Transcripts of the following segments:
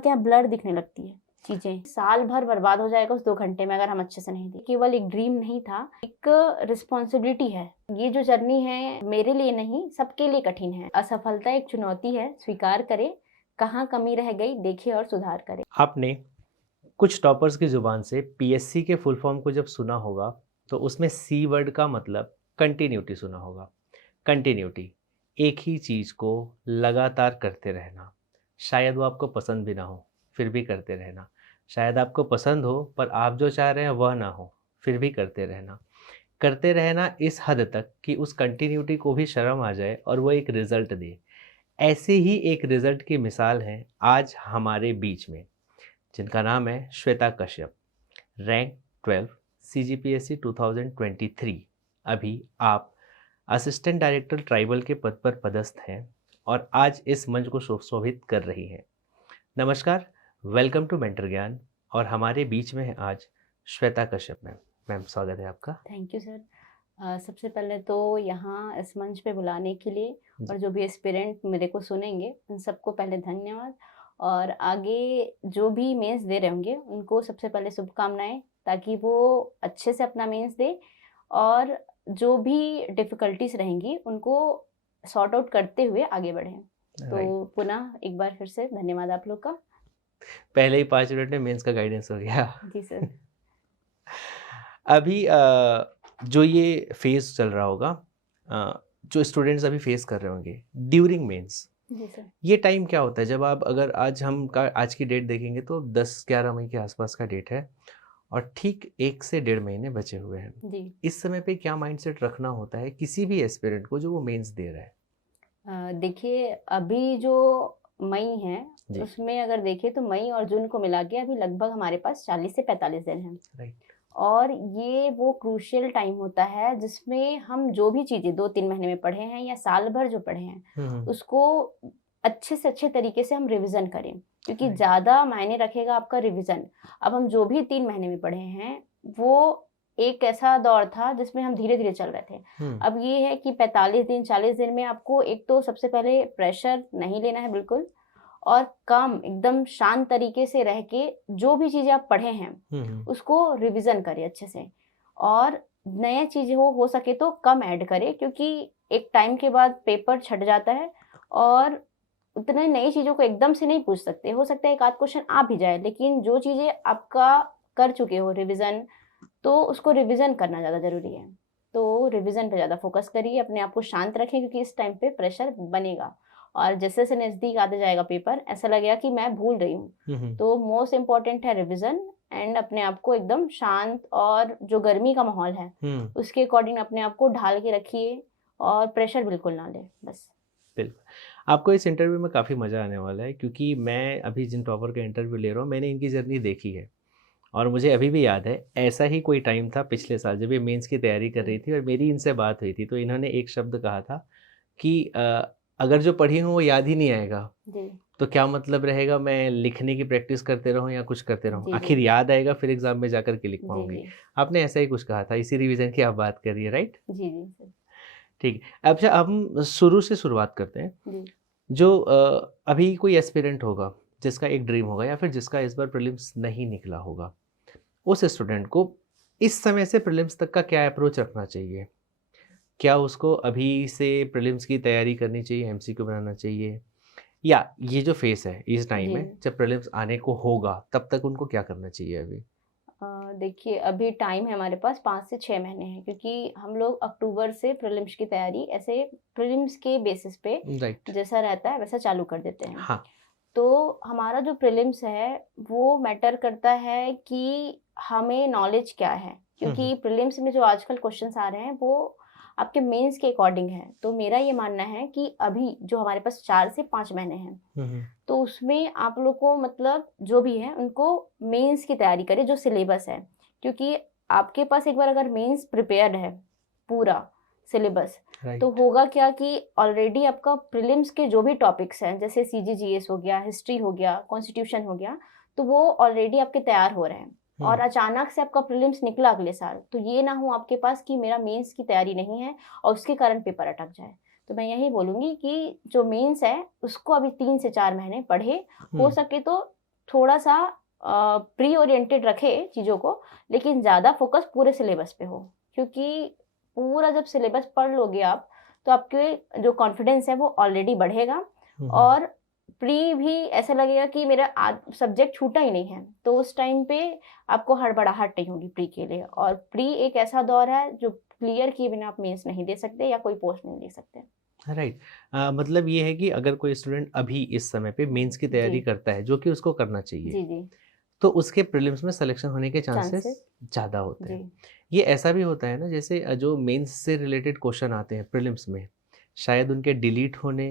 कहाँ क्या ब्लर दिखने लगती है चीजें। साल भर बर्बाद हो जाएगा उस 2 घंटे में अगर हम अच्छे से नहीं दें। केवल एक ड्रीम नहीं था, एक रिस्पॉन्सिबिलिटी है। ये जो जर्नी है मेरे लिए नहीं, सबके लिए कठिन है। असफलता एक चुनौती है, स्वीकार करें। कहाँ कमी रह गई देखें और सुधार करें। आपने कुछ टॉपर्स की जुबान से पीएससी के फुल फॉर्म को जब सुना होगा तो उसमें सी वर्ड का मतलब कंटिन्यूटी सुना होगा। कंटिन्यूटी, एक ही चीज़ को लगातार करते रहना। शायद वो आपको पसंद भी ना हो, फिर भी करते रहना। शायद आपको पसंद हो पर आप जो चाह रहे हैं वह ना हो, फिर भी करते रहना। करते रहना इस हद तक कि उस कंटिन्यूटी को भी शर्म आ जाए और वो एक रिज़ल्ट दे। ऐसे ही एक रिज़ल्ट की मिसाल है आज हमारे बीच में, जिनका नाम है श्वेता कश्यप। Rank 12 CGPSC 2023। अभी आप असिस्टेंट डायरेक्टर ट्राइबल के पद पर पदस्थ हैं और आज इस मंच को सुशोभित कर रही हैं। नमस्कार, वेलकम टू मेंटर ज्ञान। और हमारे बीच में है आज श्वेता कश्यप मैम। मैम स्वागत है आपका। Thank you sir. सबसे पहले तो यहाँ इस मंच पे बुलाने के लिए और जो भी एस्पिरेंट मेरे को सुनेंगे उन सबको पहले धन्यवाद। और आगे जो भी मेंस दे रहे होंगे उनको सबसे पहले शुभकामनाएं, ताकि वो अच्छे से अपना मेंस दे और जो भी डिफ़िकल्टीज रहेंगी उनको सॉर्ट आउट करते हुए आगे बढ़ें। तो पुनः एक बार फिर से धन्यवाद आप लोग का। पहले ही 5 मिनट में मेंस का गाइडेंस हो गया। जी सर। अभी जो ये फेज़ चल रहा होगा, जो स्टूडेंट्स अभी फेस कर रहे होंगे ड्यूरिंग मेंस, जी सर। ये टाइम क्या होता है जब आप, अगर आज की डेट देखेंगे तो 10-11 मई के आसपास का डेट है और ठीक 1 से 1.5 महीने बचे हुए हैं। जी। इस समय पे क्या माइंडसेट रखना होता है किसी भी एस्पिरेंट को जो वो मेंस दे रहा है? देखिए अभी जो मई है जी। उसमें अगर देखें तो मई और जून को मिला के अभी लगभग हमारे पास 40 से 45 दिन हैं। राइट। और ये वो क्रूशियल टाइम होता है जिसमें हम जो भी चीज़ें 2-3 महीने में पढ़े हैं या साल भर जो पढ़े हैं उसको अच्छे से अच्छे तरीके से हम रिवीजन करें, क्योंकि Right. ज़्यादा मायने रखेगा आपका रिवीजन। अब हम जो भी 3 महीने में पढ़े हैं वो एक ऐसा दौर था जिसमें हम धीरे-धीरे चल रहे थे। अब ये है कि 45 दिन 40 दिन में आपको एक तो सबसे पहले प्रेशर नहीं लेना है बिल्कुल, और काम एकदम शांत तरीके से रह के जो भी चीज़ें आप पढ़े हैं उसको रिवीजन करें अच्छे से। और नए चीज़ें हो सके तो कम ऐड करें, क्योंकि एक टाइम के बाद पेपर छट जाता है और उतने नई चीज़ों को एकदम से नहीं पूछ सकते। हो सकता है एक आध क्वेश्चन आ भी जाए, लेकिन जो चीज़ें आपका कर चुके हो रिवीजन, तो उसको रिवीजन करना ज़्यादा ज़रूरी है। तो रिवीजन पे ज़्यादा फोकस करिए, अपने आप को शांत रखें, क्योंकि इस टाइम पे प्रेशर बनेगा और जैसे नज़दीक आते जाएगा पेपर ऐसा लगेगा कि मैं भूल रही हूँ। तो मोस्ट इम्पॉर्टेंट है रिवीजन एंड अपने आप को एकदम शांत, और जो गर्मी का माहौल है उसके अकॉर्डिंग अपने आप को ढाल के रखिए और प्रेशर बिल्कुल ना ले। बस बिल्कुल। आपको इस इंटरव्यू में काफ़ी मज़ा आने वाला है, क्योंकि मैं अभी जिन टॉपर का इंटरव्यू ले रहा हूँ मैंने इनकी जर्नी देखी है और मुझे अभी भी याद है ऐसा ही कोई टाइम था पिछले साल जब ये मेंस की तैयारी कर रही थी और मेरी इनसे बात हुई थी, तो इन्होंने एक शब्द कहा था कि अगर जो पढ़ी हूँ वो याद ही नहीं आएगा जी। तो क्या मतलब रहेगा मैं लिखने की प्रैक्टिस करते रहूँ या कुछ करते रहूँ, जी, आखिर जी। याद आएगा फिर एग्जाम में जाकर के लिख जी, पाऊंगी। जी। आपने ऐसा ही कुछ कहा था, इसी रिवीजन की आप बात कर रही है, राइट? जी, जी सर। ठीक है। अच्छा, हम शुरू से शुरुआत करते हैं। जी। जो अभी कोई एस्पिरेंट होगा जिसका एक ड्रीम होगा या फिर जिसका इस बार प्रीलिम्स नहीं निकला होगा, उस स्टूडेंट को इस समय से प्रीलिम्स तक का क्या अप्रोच रखना चाहिए? क्या उसको अभी से प्रीलिम्स की तैयारी करनी चाहिए, एमसीक्यू बनाना चाहिए, या ये जो फेस है इस टाइम जी। में जब प्रीलिम्स आने को होगा तब तक उनको क्या करना चाहिए अभी? देखिए अभी टाइम है हमारे पास 5 से 6 महीने हैं, क्योंकि हम लोग अक्टूबर से प्रीलिम्स की तैयारी ऐसे प्रीलिम्स के बेसिस पे राइट। जैसा रहता है वैसा चालू कर देते हैं। हाँ। तो हमारा जो प्रीलिम्स है वो मैटर करता है कि हमें नॉलेज क्या है, क्योंकि प्रीलिम्स में जो आजकल क्वेश्चंस आ रहे हैं वो आपके मेंस के अकॉर्डिंग है। तो मेरा ये मानना है कि अभी जो हमारे पास 4 से 5 महीने हैं तो उसमें आप लोग को मतलब जो भी है उनको मेंस की तैयारी करें जो सिलेबस है, क्योंकि आपके पास एक बार अगर मेंस प्रिपेयर्ड है पूरा सिलेबस तो होगा क्या कि ऑलरेडी आपका प्रीलिम्स के जो भी टॉपिक्स हैं जैसे सीजीजीएस हो गया, हिस्ट्री हो गया, कॉन्स्टिट्यूशन हो गया, तो वो ऑलरेडी आपके तैयार हो रहे हैं। और अचानक से आपका प्रीलिम्स निकला अगले साल, तो ये ना हो आपके पास कि मेरा मेंस की तैयारी नहीं है और उसके कारण पेपर अटक जाए। तो मैं यही बोलूँगी कि जो मेंस है उसको अभी 3 से 4 महीने पढ़े, हो सके तो थोड़ा सा प्री ओरिएंटेड रखे चीज़ों को, लेकिन ज़्यादा फोकस पूरे सिलेबस पे हो, क्योंकि पूरा जब सिलेबस पढ़ लोगे आप तो आपके जो कॉन्फिडेंस है वो ऑलरेडी बढ़ेगा, और प्री भी ऐसा लगेगा कि मेरा सब्जेक्ट छूटा ही नहीं है, तो उस टाइम पे आपको हड़बड़ाहट नहीं होगी प्री के लिए। और प्री एक ऐसा दौर है जो क्लियर किए बिना आप मेंस नहीं दे सकते या कोई पोस्ट नहीं दे सकते। राइट। मतलब ये है कि अगर कोई स्टूडेंट अभी इस समय पे मेंस की तैयारी जी करता है, जो कि उसको करना चाहिए, जी जी तो उसके प्रीलिम्स में सिलेक्शन होने के चांसेस चांसेस ज़्यादा होते हैं। जी ये ऐसा भी होता है ना, जैसे जो मेंस से रिलेटेड क्वेश्चन आते हैं प्रीलिम्स में, शायद उनके डिलीट होने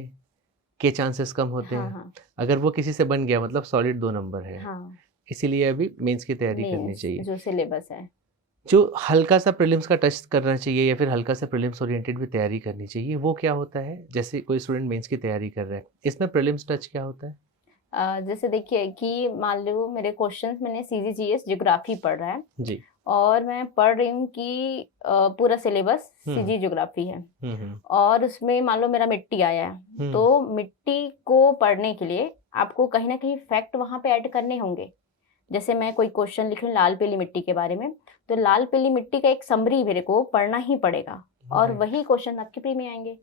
के चांसेस कम होते हाँ हैं। हाँ अगर वो किसी से बन गया मतलब सॉलिड 2 नंबर है, हाँ इसीलिए अभी मेंस की तैयारी करनी मेंस चाहिए। जो सिलेबस है। जो हल्का सा प्रीलिम्स का टच करना चाहिए या फिर हल्का सा प्रीलिम्स ओरिएंटेड भी तैयारी करनी चाहिए, वो क्या होता है? जैसे कोई स्टूडेंट मेंस की तैयारी कर रहा है, इसमें प्रीलिम्स टच क्या होता है? जैसे देखिए कि मान लो मेरे क्वेश्चंस, मैंने सीजीजीएस ज्योग्राफी पढ़ रहा है जी। और मैं पढ़ रही हूँ कि पूरा सिलेबस सीजी ज्योग्राफी है, और उसमें मान लो मेरा मिट्टी आया है, तो मिट्टी को पढ़ने के लिए आपको कहीं ना कहीं फैक्ट वहाँ पे ऐड करने होंगे। जैसे मैं कोई क्वेश्चन लिख रही हूँ लाल पीली मिट्टी के बारे में, तो लाल पीली मिट्टी का एक समरी मेरे को पढ़ना ही पड़ेगा, और वही क्वेश्चन आपके प्री में आएंगे।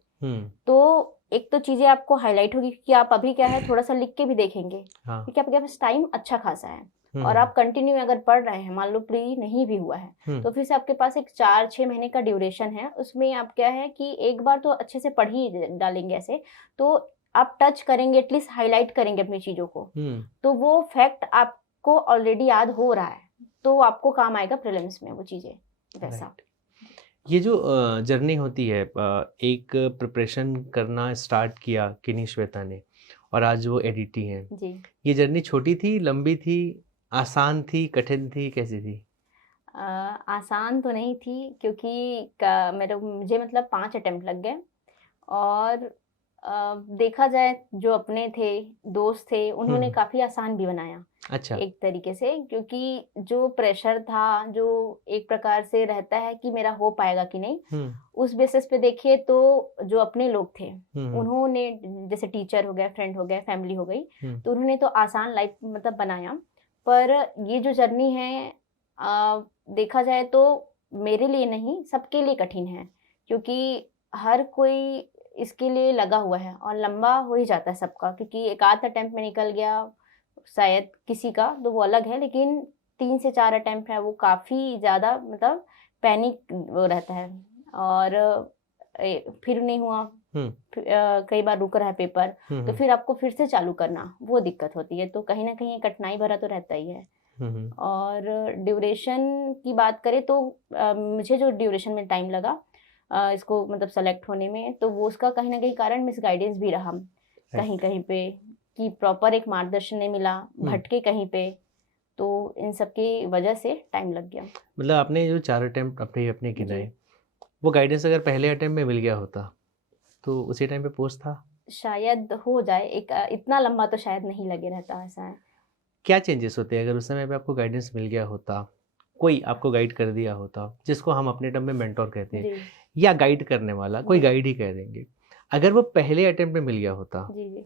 तो एक तो चीजें आपको हाईलाइट होगी कि आप अभी क्या है थोड़ा सा लिख के भी देखेंगे, क्योंकि आपके पास टाइम अच्छा खासा है और आप कंटिन्यू अगर पढ़ रहे हैं, मान लो प्री नहीं भी हुआ है, तो फिर से आपके पास एक 4-6 महीने का ड्यूरेशन है, उसमें आप क्या है कि एक बार तो अच्छे से पढ़ ही डालेंगे ऐसे, तो आप टच करेंगे, एटलीस्ट हाईलाइट करेंगे अपनी चीजों को, तो वो फैक्ट आपको ऑलरेडी याद हो रहा है, तो आपको काम आएगा प्रीलिम्स में वो चीजें वैसा। ये जो जर्नी होती है, एक प्रिपरेशन करना स्टार्ट किया किनी श्वेता ने, और आज वो एडिटी हैं जी। ये जर्नी छोटी थी, लंबी थी, आसान थी, कठिन थी, कैसी थी? आसान तो नहीं थी, क्योंकि मुझे मतलब 5 अटेम्प्ट लग गए, और देखा जाए जो अपने थे दोस्त थे उन्होंने काफ़ी आसान भी बनाया। अच्छा। एक तरीके से, क्योंकि जो प्रेशर था, जो एक प्रकार से रहता है कि मेरा हो पाएगा कि नहीं, उस बेसिस पे देखिए तो जो अपने लोग थे उन्होंने, जैसे टीचर हो गए, फ्रेंड हो गए, फैमिली हो गई, तो उन्होंने तो आसान लाइफ मतलब बनाया। पर ये जो जर्नी है देखा जाए तो मेरे लिए नहीं, सबके लिए कठिन है, क्योंकि हर कोई इसके लिए लगा हुआ है, और लंबा हो ही जाता है सबका, क्योंकि एक आध अटेम्प्ट में निकल गया शायद किसी का तो वो अलग है, लेकिन 3 से 4 अटेम्प्ट है वो काफ़ी ज़्यादा मतलब पैनिक वो रहता है, और फिर नहीं हुआ, कई बार रुक रहा है पेपर, तो फिर आपको फिर से चालू करना, वो दिक्कत होती है, तो कहीं ना कहीं कठिनाई भरा तो रहता ही है। और ड्यूरेशन की बात करें तो मुझे जो ड्यूरेशन में टाइम लगा इसको मतलब सेलेक्ट होने में, तो वो उसका कहीं ना कहीं कारण मिस गाइडेंस भी रहा कहीं कहीं पे, कि प्रॉपर एक मार्गदर्शन नहीं मिला, भटके कहीं पे, तो इन सब की वजह से टाइम लग गया। मतलब आपने जो 4 अटेम्प्ट अपने गिनाए, वो गाइडेंस अगर पहले अटेम्प्ट में मिल गया होता तो उसी टाइम पे पोस्ट था? शायद हो जाए, एक इतना लंबा तो शायद नहीं लगे रहता, ऐसा है। क्या चेंजेस होते हैं अगर उस समय पे आपको गाइडेंस मिल गया होता, कोई आपको गाइड कर दिया होता, जिसको हम अपने टर्म में मेंटोर कहते हैं, या गाइड करने वाला, कोई गाइड ही कह देंगे, अगर वो पहले अटेम्प्ट में मिल गया होता, जी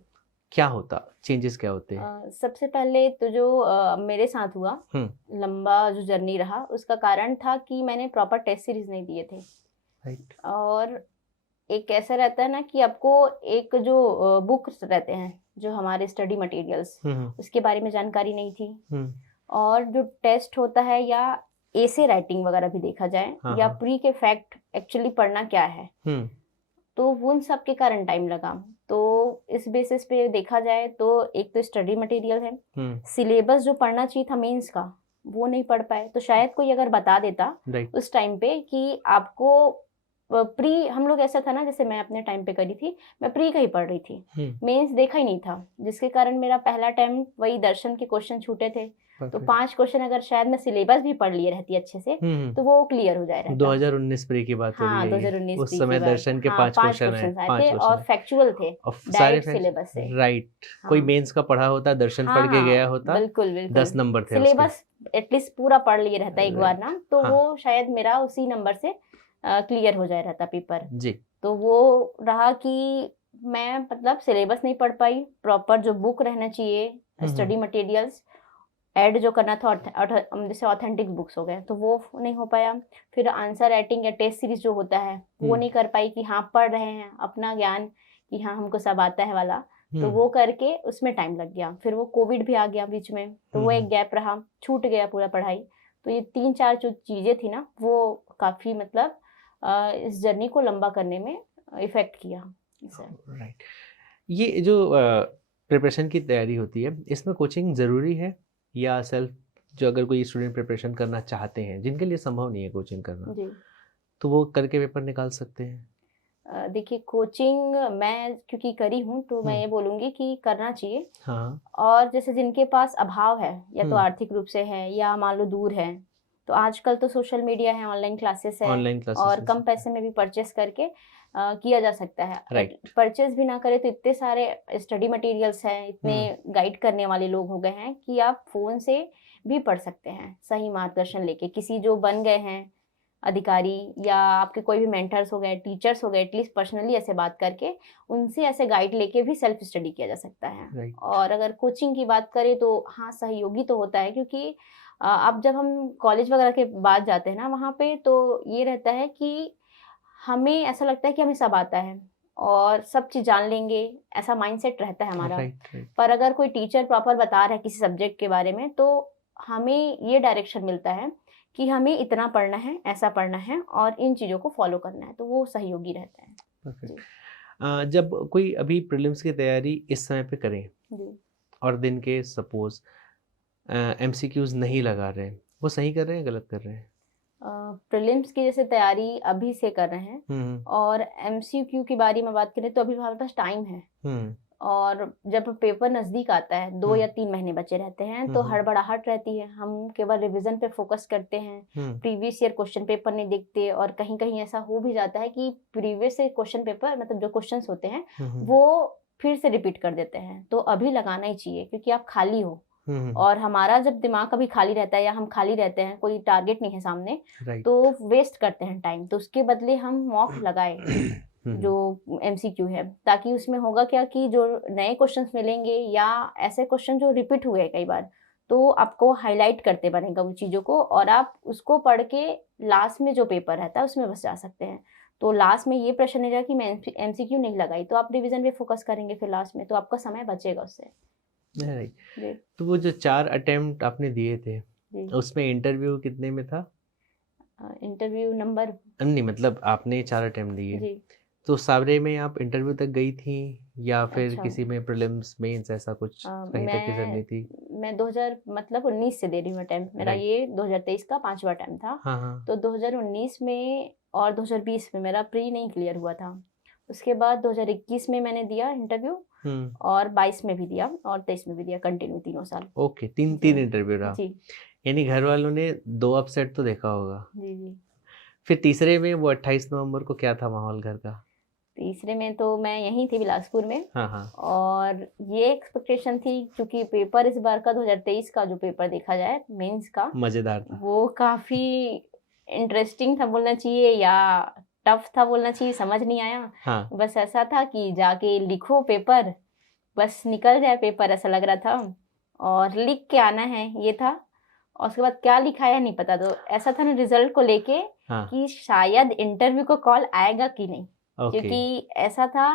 क्या होता, चेंजेस क्या होते हैं? सबसे पहले तो जो मेरे साथ हुआ लंबा जो जर्नी रहा, उसका कारण था कि मैंने प्रॉपर टेस्ट सीरीज नहीं दिए थे। राइट। और एक ऐसा रहता है ना कि आपको एक जो बुक रहते हैं जो हमारे स्टडी मटेरियल्स, उसके बारे में जानकारी नहीं थी, और जो टेस्ट होता है या एसे राइटिंग वगैरह भी देखा जाए, या प्री के फैक्ट एक्चुअली पढ़ना क्या है, तो उन सब के कारण टाइम लगा। तो इस बेसिस पे देखा जाए तो एक तो स्टडी मटेरियल है, सिलेबस जो पढ़ना चाहिए था मेंस का वो नहीं पढ़ पाए, तो शायद कोई अगर बता देता उस टाइम पे कि आपको प्री, हम लोग ऐसा था ना, जैसे मैं अपने टाइम पे करी थी, मैं प्री का ही पढ़ रही थी, मेंस देखा ही नहीं था, जिसके कारण मेरा पहला टाइम वही दर्शन के क्वेश्चन छूटे थे, तो 5 क्वेश्चन अगर शायद मैं सिलेबस भी पढ़ लिए रहती अच्छे से तो वो क्लियर हो जाए रहता। 2019 प्री की बात हो रही है। 2019 उस समय दर्शन के 5 क्वेश्चन आए थे और फैक्चुअल थे, डायरेक्ट सिलेबस से। राइट। कोई मेंस का पढ़ा होता, दर्शन पढ़ के गया होता, बिल्कुल 10 नंबर थे, सिलेबस एटलीस्ट पूरा पढ़ लिए रहता एक बार ना, तो वो शायद मेरा उसी नंबर से क्लियर हो जाए रहता पेपर जी। तो वो रहा कि मैं मतलब सिलेबस नहीं पढ़ पाई, प्रॉपर जो बुक रहना चाहिए स्टडी मटेरियल्स ऐड जो करना था जैसे ऑथेंटिक बुक्स हो गए तो वो नहीं हो पाया। फिर आंसर राइटिंग या टेस्ट सीरीज जो होता है वो नहीं कर पाई कि हाँ पढ़ रहे हैं अपना ज्ञान कि हाँ हमको सब आता है वाला, तो वो करके उसमें टाइम लग गया। फिर वो कोविड भी आ गया बीच में, तो वो एक गैप रहा, छूट गया पूरा पढ़ाई। तो ये 3-4 जो चीज़ें थी ना वो काफ़ी मतलब इस जर्नी को लंबा करने में इफेक्ट किया। राइट। ये जो प्रिपरेशन की तैयारी होती है इसमें कोचिंग ज़रूरी है या सेल्फ, जो अगर कोई स्टूडेंट प्रिपरेशन करना चाहते हैं जिनके लिए संभव नहीं है कोचिंग करना जी, तो वो करके पेपर निकाल सकते हैं? देखिए कोचिंग मैं क्योंकि करी हूँ तो मैं ये बोलूँगी कि करना चाहिए। हाँ। और जैसे जिनके पास अभाव है या तो आर्थिक रूप से है या मान लो दूर है, तो आजकल तो सोशल मीडिया है, ऑनलाइन क्लासेस है, और कम पैसे में भी परचेस करके किया जा सकता है। राइट। परचेस भी ना करे तो इतने सारे स्टडी मटेरियल्स हैं, इतने गाइड करने वाले लोग हो गए हैं कि आप फ़ोन से भी पढ़ सकते हैं सही मार्गदर्शन लेके। किसी जो बन गए हैं अधिकारी या आपके कोई भी मेंटर्स हो गए, टीचर्स हो गए, एटलीस्ट पर्सनली ऐसे बात करके उनसे ऐसे गाइड लेके भी सेल्फ स्टडी किया जा सकता है। Right. और अगर कोचिंग की बात करें तो हाँ सहयोगी तो होता है, क्योंकि अब जब हम कॉलेज वगैरह के बाद जाते हैं ना वहाँ पे, तो ये रहता है कि हमें ऐसा लगता है कि हमें सब आता है और सब चीज़ जान लेंगे, ऐसा माइंडसेट रहता है हमारा। Right. पर अगर कोई टीचर प्रॉपर बता रहा है किसी सब्जेक्ट के बारे में तो हमें ये डायरेक्शन मिलता है कि हमें इतना पढ़ना है, ऐसा पढ़ना है और इन चीज़ों को फॉलो करना है, तो वो सहयोगी रहता है। Perfect. जब कोई अभी प्रीलिम्स की तैयारी इस समय पे करें जी, और दिन के सपोज MCQs नहीं लगा रहे हैं, वो सही कर रहे हैं गलत कर रहे हैं? प्रीलिम्स की जैसे तैयारी अभी से कर रहे हैं और MCQ की बारी में बात करें तो अभी हमारे पास टाइम है। और जब पेपर नज़दीक आता है 2 या 3 महीने बचे रहते हैं तो हड़बड़ाहट रहती है। हम केवल रिवीजन पे फोकस करते हैं, प्रीवियस ईयर क्वेश्चन पेपर नहीं देखते, और कहीं कहीं ऐसा हो भी जाता है कि प्रीवियस क्वेश्चन पेपर मतलब जो क्वेश्चंस होते हैं वो फिर से रिपीट कर देते हैं। तो अभी लगाना ही चाहिए क्योंकि आप खाली हो, और हमारा जब दिमाग कभी खाली रहता है या हम खाली रहते हैं, कोई टारगेट नहीं है सामने, तो वेस्ट करते हैं टाइम। तो उसके बदले हम मॉक लगाए जो MCQ है, ताकि उसमें होगा क्या कि जो नए क्वेश्चंस मिलेंगे या ऐसे क्वेश्चन जो रिपीट हुए कई बार, तो आपको हाईलाइट करते बनेगा उन चीज़ों को, और आप उसको पढ़ के लास्ट में जो पेपर रहता है उसमें बस जा सकते हैं। तो लास्ट में ये प्रश्न रहेगा कि मैं MCQ नहीं लगाई, तो आप रिवीजन पे फोकस करेंगे फिर लास्ट में, तो आपका समय बचेगा उससे। तो वो जो 4 अटेम्प्ट आपने दिए थे उसमें इंटरव्यू कितने में था? इंटरव्यू नंबर नहीं, मतलब आपने 4 अटेम्प्ट दिए तो सावरे में आप इंटरव्यू तक गई थी या फिर किसी में प्रीलिम्स मेंस ऐसा कुछ कहीं तक की जर्नी थी? मैं 2019 से दे रही हूँ अटेम्प्ट, मेरा ये 2023 का 5वां अटेम्प्ट था। तो 2019 में और 2020 में मेरा प्री नहीं क्लियर हुआ था। उसके बाद 2021 में मैंने दिया इंटरव्यू, और 22 में भी दिया और 23 में भी दिया, कंटिन्यू 3 साल। ओके, तीन इंटरव्यू रहा जी। यानी घर वालों ने 2 अपसेट तो देखा होगा। जी। फिर तीसरे में वो 28 नवंबर को क्या था माहौल घर का? तीसरे में तो मैं यहीं थी बिलासपुर में। और ये एक्सपेक्टेशन थी क्योंकि पेपर इस बार का 2023 का जो पेपर देखा जाए मेंस का, मजेदार था, वो काफी इंटरेस्टिंग था बोलना चाहिए या टफ था बोलना चाहिए, समझ नहीं आया। बस ऐसा था कि जाके लिखो पेपर, बस निकल जाए पेपर, ऐसा लग रहा था, और लिख के आना है ये था। और उसके बाद क्या लिखा है नहीं पता, तो ऐसा था ना रिजल्ट को लेके कि शायद इंटरव्यू को कॉल आएगा कि नहीं। क्योंकि ऐसा था,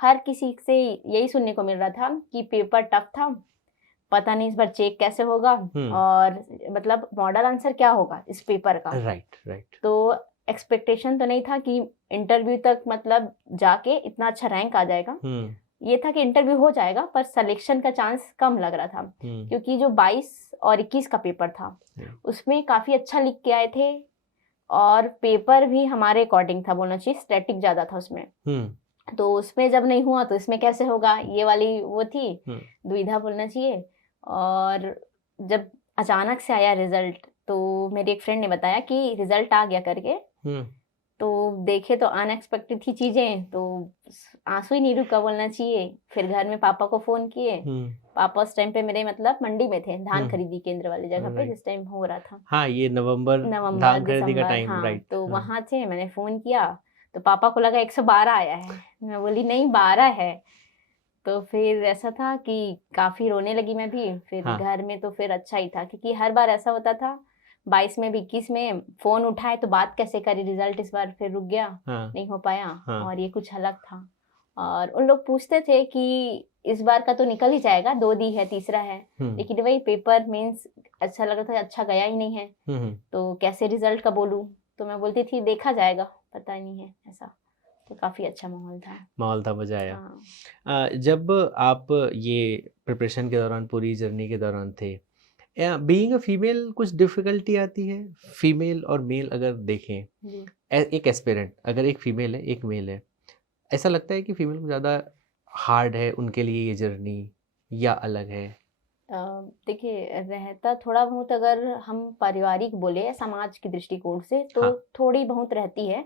हर किसी से यही सुनने को मिल रहा था कि पेपर टफ था, पता नहीं इस बार चेक कैसे होगा, और मतलब मॉडल आंसर क्या होगा इस पेपर का। राइट। तो एक्सपेक्टेशन तो नहीं था कि इंटरव्यू तक मतलब जाके इतना अच्छा रैंक आ जाएगा। ये था कि इंटरव्यू हो जाएगा पर सिलेक्शन का चांस कम लग रहा था, क्योंकि जो 22 और 21 का पेपर था उसमें काफी अच्छा लिख के आए थे, और पेपर भी हमारे अकॉर्डिंग था बोलना चाहिए, स्टैटिक ज्यादा था उसमें। तो उसमें जब नहीं हुआ तो इसमें कैसे होगा, ये वाली वो थी दुविधा बोलना चाहिए। और जब अचानक से आया रिजल्ट तो मेरी एक फ्रेंड ने बताया कि रिजल्ट आ गया करके, तो देखे तो अनएक्सपेक्टेड थी चीजें, तो आंसू ही नहीं रुका बोलना चाहिए। फिर घर में पापा को फोन किए, पापा उस टाइम पे मेरे मतलब मंडी में थे, धान खरीदी केंद्र वाली जगह पे जिस टाइम हो रहा था। ये नवंबर धान खरीदी का टाइम। राइट। तो वहां थे, मैंने फोन किया तो पापा को लगा 112 आया है। मैं बोली नहीं 12 है। तो फिर ऐसा था कि काफी रोने लगी मैं भी। फिर हाँ घर में तो फिर अच्छा ही था, क्योंकि हर बार ऐसा होता था 22 में भी 21 में फोन उठाए तो बात कैसे करी, रिजल्ट इस बार फिर रुक गया, हाँ नहीं हो पाया। हाँ। और ये कुछ अलग था। और उन लोग पूछते थे कि इस बार का तो निकल ही जाएगा, 2 दी है, तीसरा है। लेकिन वही पेपर मीन्स अच्छा लग रहा था, अच्छा गया ही नहीं है, तो कैसे रिजल्ट का बोलूं। तो मैं बोलती थी देखा जाएगा, पता नहीं है ऐसा। तो काफी अच्छा माहौल था। माहौल था, मजा आया। हाँ। जब आप ये प्रिपरेशन के दौरान, पूरी जर्नी के दौरान थे, बीइंग अ फीमेल कुछ डिफिकल्टी आती है? फीमेल और मेल अगर देखें, जी। एक एस्पिरेंट अगर एक फीमेल है एक मेल है, ऐसा लगता है कि फीमेल को ज़्यादा हार्ड है उनके लिए ये जर्नी, या अलग है? देखिए, रहता थोड़ा बहुत, अगर हम पारिवारिक बोले या समाज की दृष्टिकोण से, तो हाँ थोड़ी बहुत रहती है।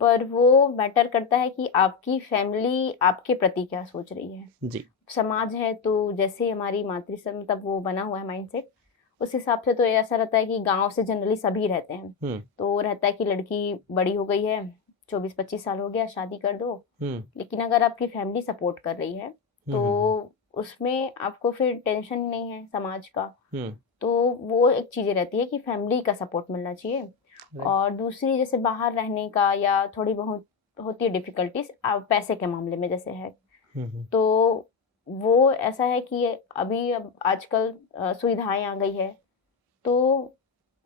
पर वो मैटर करता है कि आपकी फैमिली आपके प्रति क्या सोच रही है। जी। समाज है तो जैसे हमारी मतलब वो बना हुआ है माइंडसेट, उस हिसाब से तो ऐसा रहता है कि गांव से जनरली सभी रहते हैं। तो रहता है कि लड़की बड़ी हो गई है, 24-25 साल हो गया, शादी कर दो। लेकिन अगर आपकी फैमिली सपोर्ट कर रही है तो उसमें आपको फिर टेंशन नहीं है समाज का। तो वो एक चीजें रहती है कि फैमिली का सपोर्ट मिलना चाहिए। और दूसरी जैसे बाहर रहने का या थोड़ी बहुत होती है डिफिकल्टीज पैसे के मामले में जैसे है, तो वो ऐसा है कि अभी अब आजकल सुविधाएं आ गई है, तो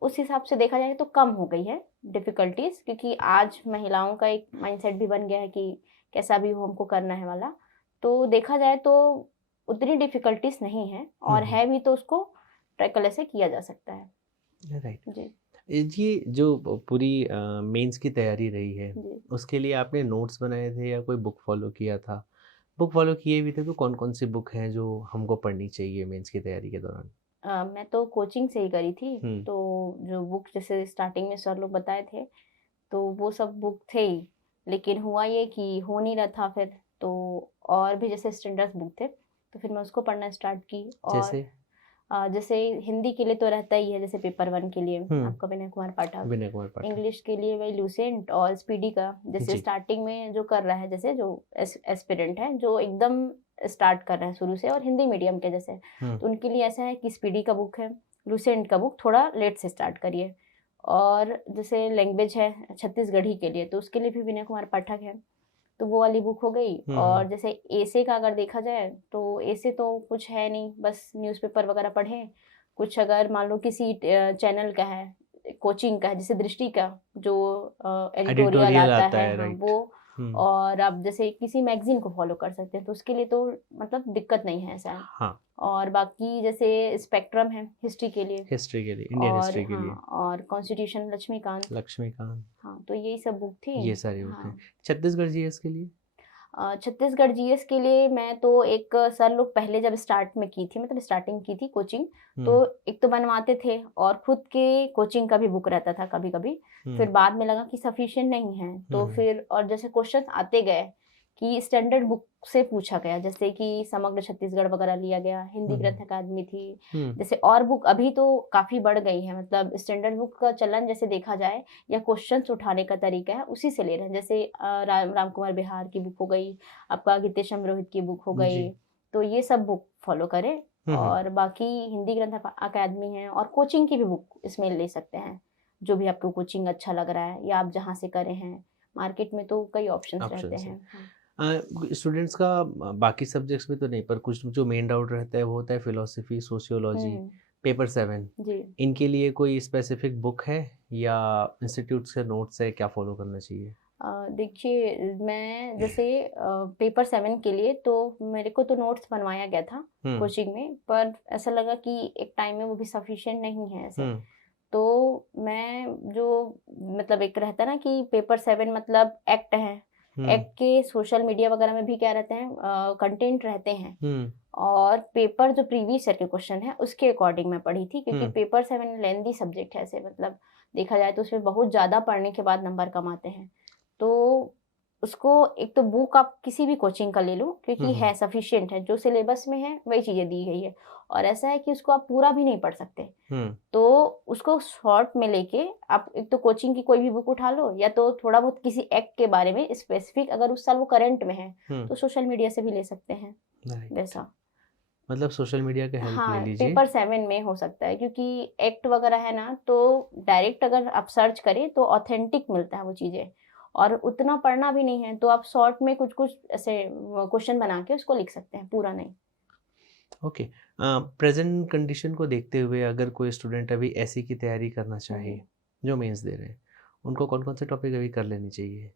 उस हिसाब से देखा जाए तो कम हो गई है डिफिकल्टीज, क्योंकि आज महिलाओं का एक माइंडसेट भी बन गया है कि कैसा भी हो हमको करना है वाला। तो देखा जाए तो उतनी डिफिकल्टीज नहीं है, और है भी तो उसको ट्रैकल से किया जा सकता है। राइट। जी। ये जो पूरी मेंस की तैयारी रही है, जी। उसके लिए आपने नोट्स बनाए थे या कोई बुक फॉलो किया था? बुक फॉलो किए भी थे तो कौन कौन सी बुक हैं जो हमको पढ़नी चाहिए मेंस की तैयारी के दौरान? मैं तो कोचिंग से ही करी थी। हम्म। तो जो बुक जैसे स्टार्टिंग में सर लोग बताए थे, तो वो सब बुक थे ही। लेकिन हुआ ये कि हो नहीं रहा था फिर, तो और भी जैसे स्टैंडर्ड बुक थे, तो फिर मैं उसको पढ़ना स्टार्ट की। और जैसे? जैसे हिंदी के लिए तो रहता ही है, जैसे पेपर 1 के लिए हम्म। आपका विनय कुमार पाठक। विनय कुमार पाठक। इंग्लिश के लिए वही लूसेंट और स्पीडी का, जैसे जी। स्टार्टिंग में जो कर रहा है, जैसे जो एस्पिरेंट है जो एकदम स्टार्ट कर रहे हैं शुरू से और हिंदी मीडियम के जैसे, तो उनके लिए ऐसा है कि स्पीडी का बुक है, लूसेंट का बुक थोड़ा लेट से स्टार्ट करिए। और जैसे लैंग्वेज है छत्तीसगढ़ी के लिए, तो उसके लिए भी विनय कुमार पाठक है, तो वो वाली बुक हो गई। और जैसे एसे का अगर देखा जाए तो एसे तो कुछ है नहीं, बस न्यूज़पेपर वगैरह पढ़ें। कुछ अगर मान लो किसी चैनल का है, कोचिंग का है, जैसे दृष्टि का जो एडिटोरियल एडिटोरियल आता आता है, है, हाँ राइट। वो। और आप जैसे किसी मैगजीन को फॉलो कर सकते हैं, तो उसके लिए तो मतलब दिक्कत नहीं है ऐसा है। हाँ। और बाकी जैसे स्पेक्ट्रम है हिस्ट्री के लिए, हिस्ट्री के लिए, इंडियन और हिस्ट्री के हाँ, लिए और कॉन्स्टिट्यूशन लक्ष्मीकांत। लक्ष्मीकांत। हाँ, तो यही सब बुक थी। ये सारी बुक हैं। हाँ। छत्तीसगढ़ जीएस के लिए? छत्तीसगढ़ जीएस के लिए मैं तो एक सर लोग पहले जब स्टार्ट में की थी, मतलब स्टार्टिंग की थी कोचिंग, तो एक तो बनवाते थे और खुद के कोचिंग का भी बुक रहता था कभी कभी। फिर बाद में लगा कि सफिशिएंट नहीं है, तो फिर और जैसे क्वेश्चन आते गए कि स्टैंडर्ड बुक से पूछा गया, जैसे कि समग्र छत्तीसगढ़ वगैरह लिया गया, हिंदी ग्रंथ अकादमी थी, जैसे और बुक अभी तो काफी बढ़ गई है, मतलब स्टैंडर्ड बुक का चलन जैसे देखा जाए या क्वेश्चंस उठाने का तरीका है उसी से ले रहे हैं। जैसे राम कुमार बिहार की बुक हो गई, आपका गीतेशम रोहित की बुक हो गई, तो ये सब बुक फॉलो करें। और बाकी हिंदी ग्रंथ अकादमी है, और कोचिंग की भी बुक इसमें ले सकते हैं, जो भी आपको कोचिंग अच्छा लग रहा है या आप जहाँ से करे हैं। मार्केट में तो कई ऑप्शंस रहते हैं। स्टूडेंट्स का बाकी सब्जेक्ट्स में तो नहीं, पर कुछ जो मेन डाउट रहता है वो होता है फिलोसफी, सोशियोलॉजी, पेपर 7, जी। इनके लिए कोई स्पेसिफिक बुक है या इंस्टीट्यूट से नोट्स है, क्या फॉलो करना चाहिए? देखिए, मैं जैसे पेपर 7 के लिए तो मेरे को तो नोट्स बनवाया गया था कोचिंग में, पर ऐसा लगा कि एक टाइम में वो भी सफिशिएंट नहीं है ऐसे। तो मैं जो मतलब एक रहता है ना कि पेपर 7 मतलब एक्ट है, एक्ट के सोशल मीडिया वगैरह में भी क्या रहते हैं, कंटेंट रहते हैं। और पेपर जो प्रीवियस ईयर के क्वेश्चन है उसके अकॉर्डिंग मैं पढ़ी थी, क्योंकि पेपर 7 लेंदी सब्जेक्ट है ऐसे, मतलब देखा जाए तो उसमें बहुत ज़्यादा पढ़ने के बाद नंबर कम आते हैं। तो उसको एक तो बुक आप किसी भी कोचिंग का ले लो, क्योंकि है सफिशिएंट है, जो सिलेबस में है वही चीजें दी गई है। और ऐसा है कि उसको आप पूरा भी नहीं पढ़ सकते, तो उसको शॉर्ट में लेके आप एक तो कोचिंग की कोई भी बुक उठा लो, या तो थोड़ा बहुत किसी एक्ट के बारे में स्पेसिफिक, अगर उस साल वो करंट में है तो सोशल मीडिया से भी ले सकते हैं वैसा। मतलब सोशल मीडिया का हेल्प ले लीजिए। पेपर 7 में हो सकता है, क्योंकि एक्ट वगैरह है ना, तो डायरेक्ट अगर आप सर्च करें तो ऑथेंटिक मिलता है वो चीज़ें, और उतना पढ़ना भी नहीं है तो आप शॉर्ट में कुछ कुछ ऐसे क्वेश्चन बना के उसको लिख सकते हैं, पूरा नहीं। ओके, प्रेजेंट कंडीशन को देखते हुए अगर कोई स्टूडेंट अभी एसए की तैयारी करना चाहे, जो मेंस दे रहे हैं, उनको कौन कौन से टॉपिक अभी कर लेनी चाहिए?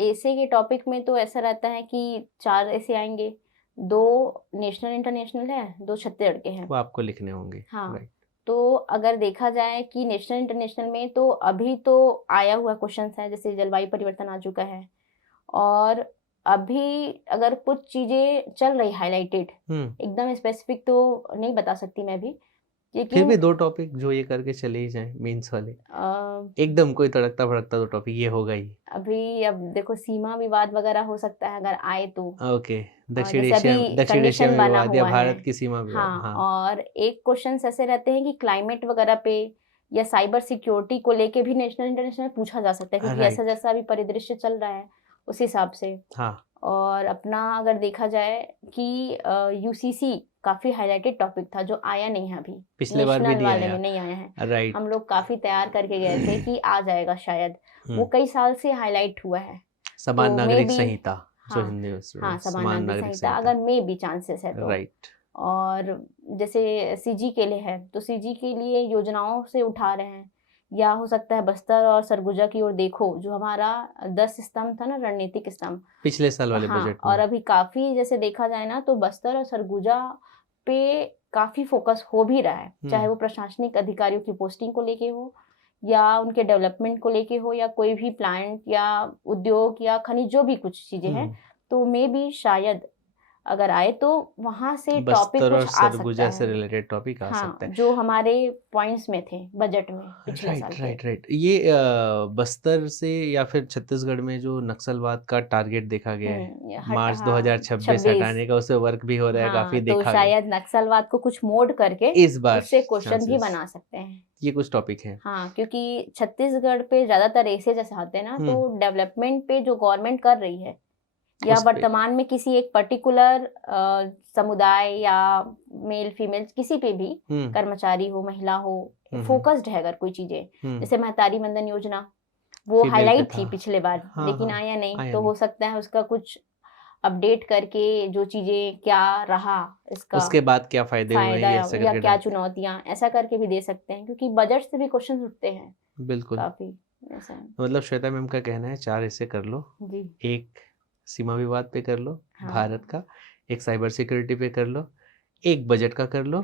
एसे के टॉपिक में तो ऐसा रहता है कि 4 ऐसे आएंगे, 2 नेशनल इंटरनेशनल है, 2 छत्तीसगढ़ के हैं, वो आपको लिखने होंगे। हाँ। राइट। तो अगर देखा जाए कि नेशनल इंटरनेशनल में तो अभी तो आया हुआ क्वेश्चंस है, जैसे जलवायु परिवर्तन आ चुका है, और अभी अगर कुछ चीजें चल रही हाईलाइटेड, एकदम स्पेसिफिक तो नहीं बता सकती मैं भी, फिर भी 2 टॉपिक जो ये करके चले ही जाएं मेंस वाले, एकदम कोई तड़कता भड़कता 2 टॉपिक ये होगा ही। अभी अब देखो सीमा विवाद वगैरह हो सकता है अगर आए तो। ओके, दक्षिण एशिया में विवाद या भारत की सीमा विवाद। हाँ, और एक क्वेश्चन ऐसे रहते हैं कि क्लाइमेट वगैरह पे या साइबर सिक्योरिटी को लेके भी नेशनल इंटरनेशनल पूछा जा सकता है, क्योंकि ऐसा जैसा अभी परिदृश्य चल रहा है उस हिसाब से। हाँ। और अपना अगर देखा जाए कि यूसीसी काफी हाईलाइटेड टॉपिक था, जो आया नहीं है अभी, पिछले बार भी वाले में नहीं आया है। राइट। हम लोग काफी तैयार करके गए थे कि आ जाएगा शायद, वो कई साल से हाईलाइट हुआ है। समान नागरिक संहिता, जो हाँ, हिंदी हाँ, समान नागरिक संहिता, अगर मे भी चांसेस है तो। राइट। और जैसे सीजी के लिए है तो सीजी के लिए योजनाओं से उठा रहे हैं, या हो सकता है बस्तर और सरगुजा की ओर देखो, जो हमारा 10 स्तंभ था ना, रणनीतिक स्तंभ पिछले साल वाले बजट में। और अभी काफी जैसे देखा जाए ना तो बस्तर और सरगुजा पे काफी फोकस हो भी रहा है, चाहे वो प्रशासनिक अधिकारियों की पोस्टिंग को लेके हो, या उनके डेवलपमेंट को लेके हो, या कोई भी प्लांट या उद्योग या खनिज जो भी कुछ चीजें हैं, तो मे भी शायद अगर आए तो वहां से टॉपिक कुछ आ सकता है, से रिलेटेड टॉपिक आ सकता है, जो हमारे पॉइंट्स में थे बजट में पिछले साल के। राइट। ये बस्तर से या फिर छत्तीसगढ़ में जो नक्सलवाद का टारगेट देखा गया है मार्च 2026 हटाने का, उससे वर्क भी हो रहा है काफी, देखा तो शायद नक्सलवाद को कुछ मोड करके इस बार उससे क्वेश्चन भी बना सकते हैं। ये कुछ टॉपिक है। हाँ, क्योंकि छत्तीसगढ़ पे ज्यादातर ऐसे जैसे आते हैं ना, तो डेवलपमेंट पे जो गवर्नमेंट कर रही है, या वर्तमान में किसी एक पर्टिकुलर समुदाय या मेल फीमेल किसी पे भी कर्मचारी हो, महिला हो, फोकस्ड है अगर कोई चीजें, जैसे महतारी वंदन योजना वो हाईलाइट थी पिछले बार, लेकिन आया नहीं, तो हो सकता है उसका कुछ अपडेट करके जो चीजें क्या रहा इसका, उसके बाद क्या फायदे हुए या क्या चुनौतियां, ऐसा करके भी दे सकते हैं, क्योंकि बजट से भी क्वेश्चन उठते हैं। बिल्कुल, काफी ऐसा है। मतलब श्वेता मैम का कहना है 4 ऐसे कर लो जी, एक सीमा विवाद पे कर लो, भारत का, एक साइबर सिक्योरिटी पे कर लो, एक बजट का कर लो,